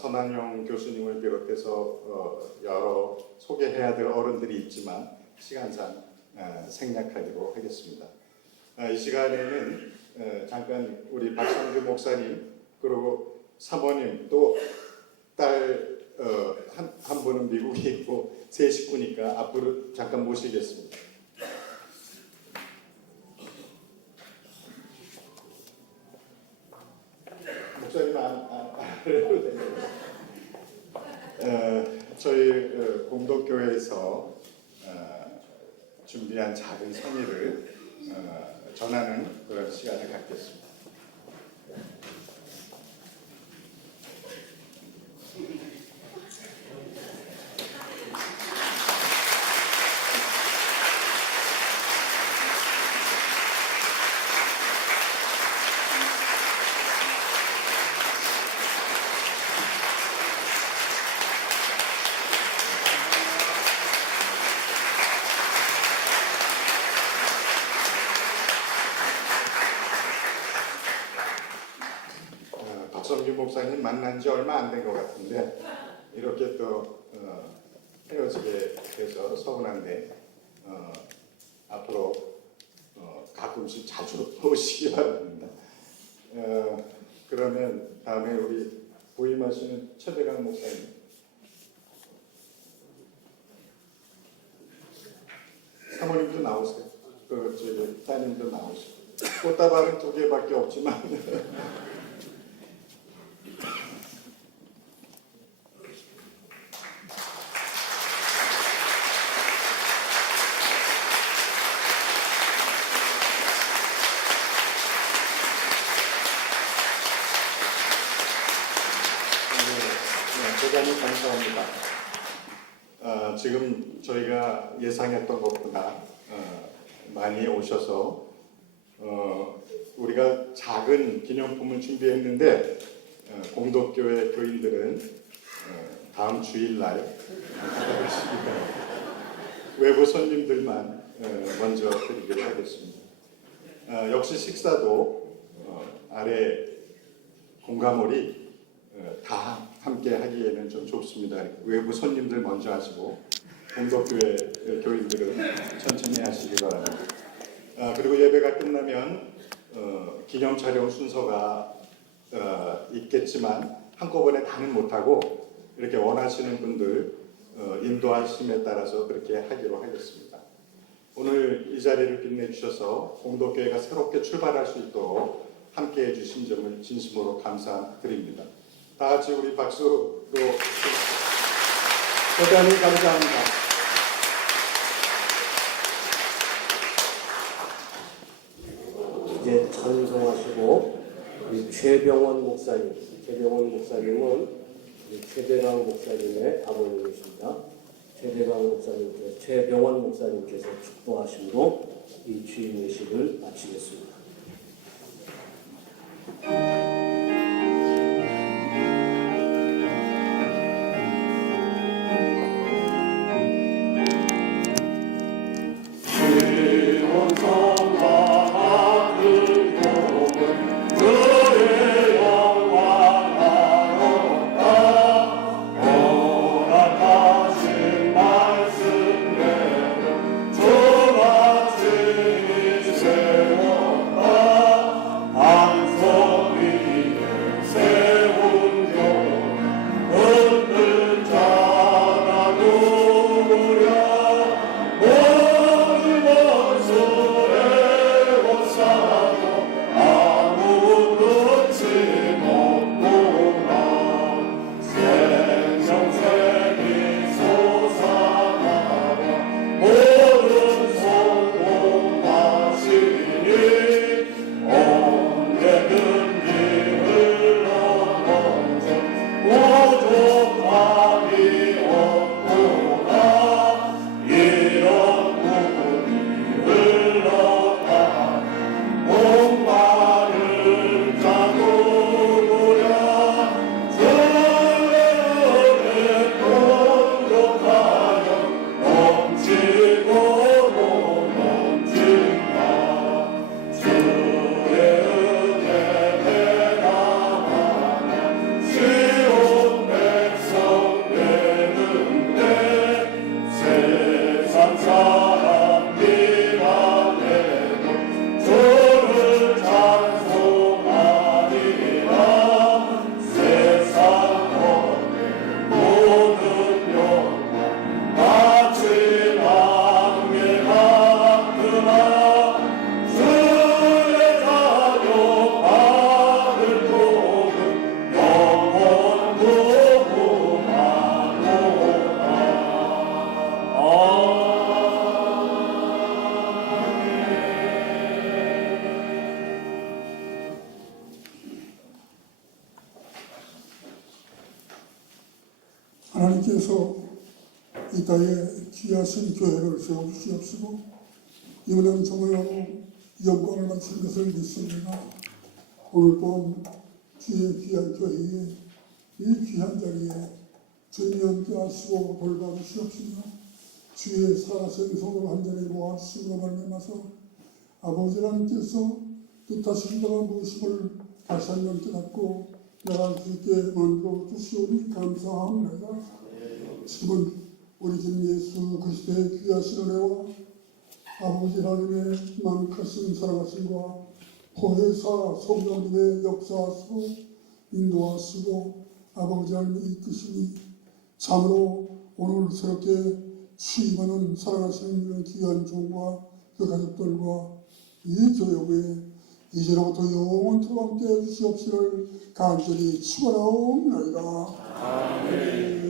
선한용 교수님을 비롯해서 여러 소개해야 될 어른들이 있지만 시간상 생략하기로 하겠습니다. 이 시간에는 잠깐 우리 박상규 목사님 그리고 사모님 또 딸 한 분은 미국에 있고 세 식구니까 앞으로 잠깐 모시겠습니다. 목사님 안 해도 됩니다. 저희 공덕교회에서 준비한 작은 선의를 전하는 그런 시간을 갖겠습니다. 박성규 목사님 만난 지 얼마 안 된 것 같은데 이렇게 또 헤어지게 돼서 서운한데 앞으로 가끔씩 자주 오시기 바랍니다. 그러면 다음에 우리 부임하시는 최대강 목사님 사모님도 나오세요. 저기 따님도 나오시고 꽃다발은 2개밖에 없지만 대단히 감사합니다. 지금 저희가 예상했던 것보다 많이 오셔서 우리가 작은 기념품을 준비했는데 공덕교회 교인들은 다음 주일날 받아가십니다. 외부 손님들만 먼저 드리기로 하겠습니다. 역시 식사도 아래 공가몰이 다 함께 하기에는 좀 좁습니다. 외부 손님들 먼저 하시고 공덕교회 교인들은 천천히 하시기 바랍니다. 그리고 예배가 끝나면 기념 촬영 순서가 있겠지만 한꺼번에 다는 못하고 이렇게 원하시는 분들 인도하심에 따라서 그렇게 하기로 하겠습니다. 오늘 이 자리를 빛내주셔서 공덕교회가 새롭게 출발할 수 있도록 함께해 주신 점을 진심으로 감사드립니다. 다 같이 우리 박수로 대단히 감사합니다. 이제 찬송하시고 우리 최병원 목사님은 우리 최대강 목사님의 아버님이십니다. 최병원 목사님께서 축도하심으로 이 주임 예식을 마치겠습니다. 그래야 하나님께서 이 땅에 귀하신 교회를 세워주시옵시고 이번에는 정말로 영광을 바치는 것을 믿습니다. 오늘 또한 귀한 교회에 이 귀한 자리에 주님이 함께 하시고 돌봐주시옵시며 주의 살아신 손으로 한 자리에 모아주심으로 말미암아서 아버지 하나님께서 뜻하신 바가 무엇임을 다시 한번 깨닫고 나갈 수 있게 만들어 주시오니 감사합니다. 지금은 우리 주 예수 그리스도의 귀하신 은혜와 아버지 하나님의 만크신 사랑하심과 보혜사 성령님의 역사하시고 인도하시고 아버지 하나님의 이끄심이 참으로 오늘 새롭게 취임하는 사랑하시는 귀한 종과 그 가족들과 이 교회에 이제로부터 영원토록 함께 해주시옵시를 간절히 축원하옵나이다. 아멘.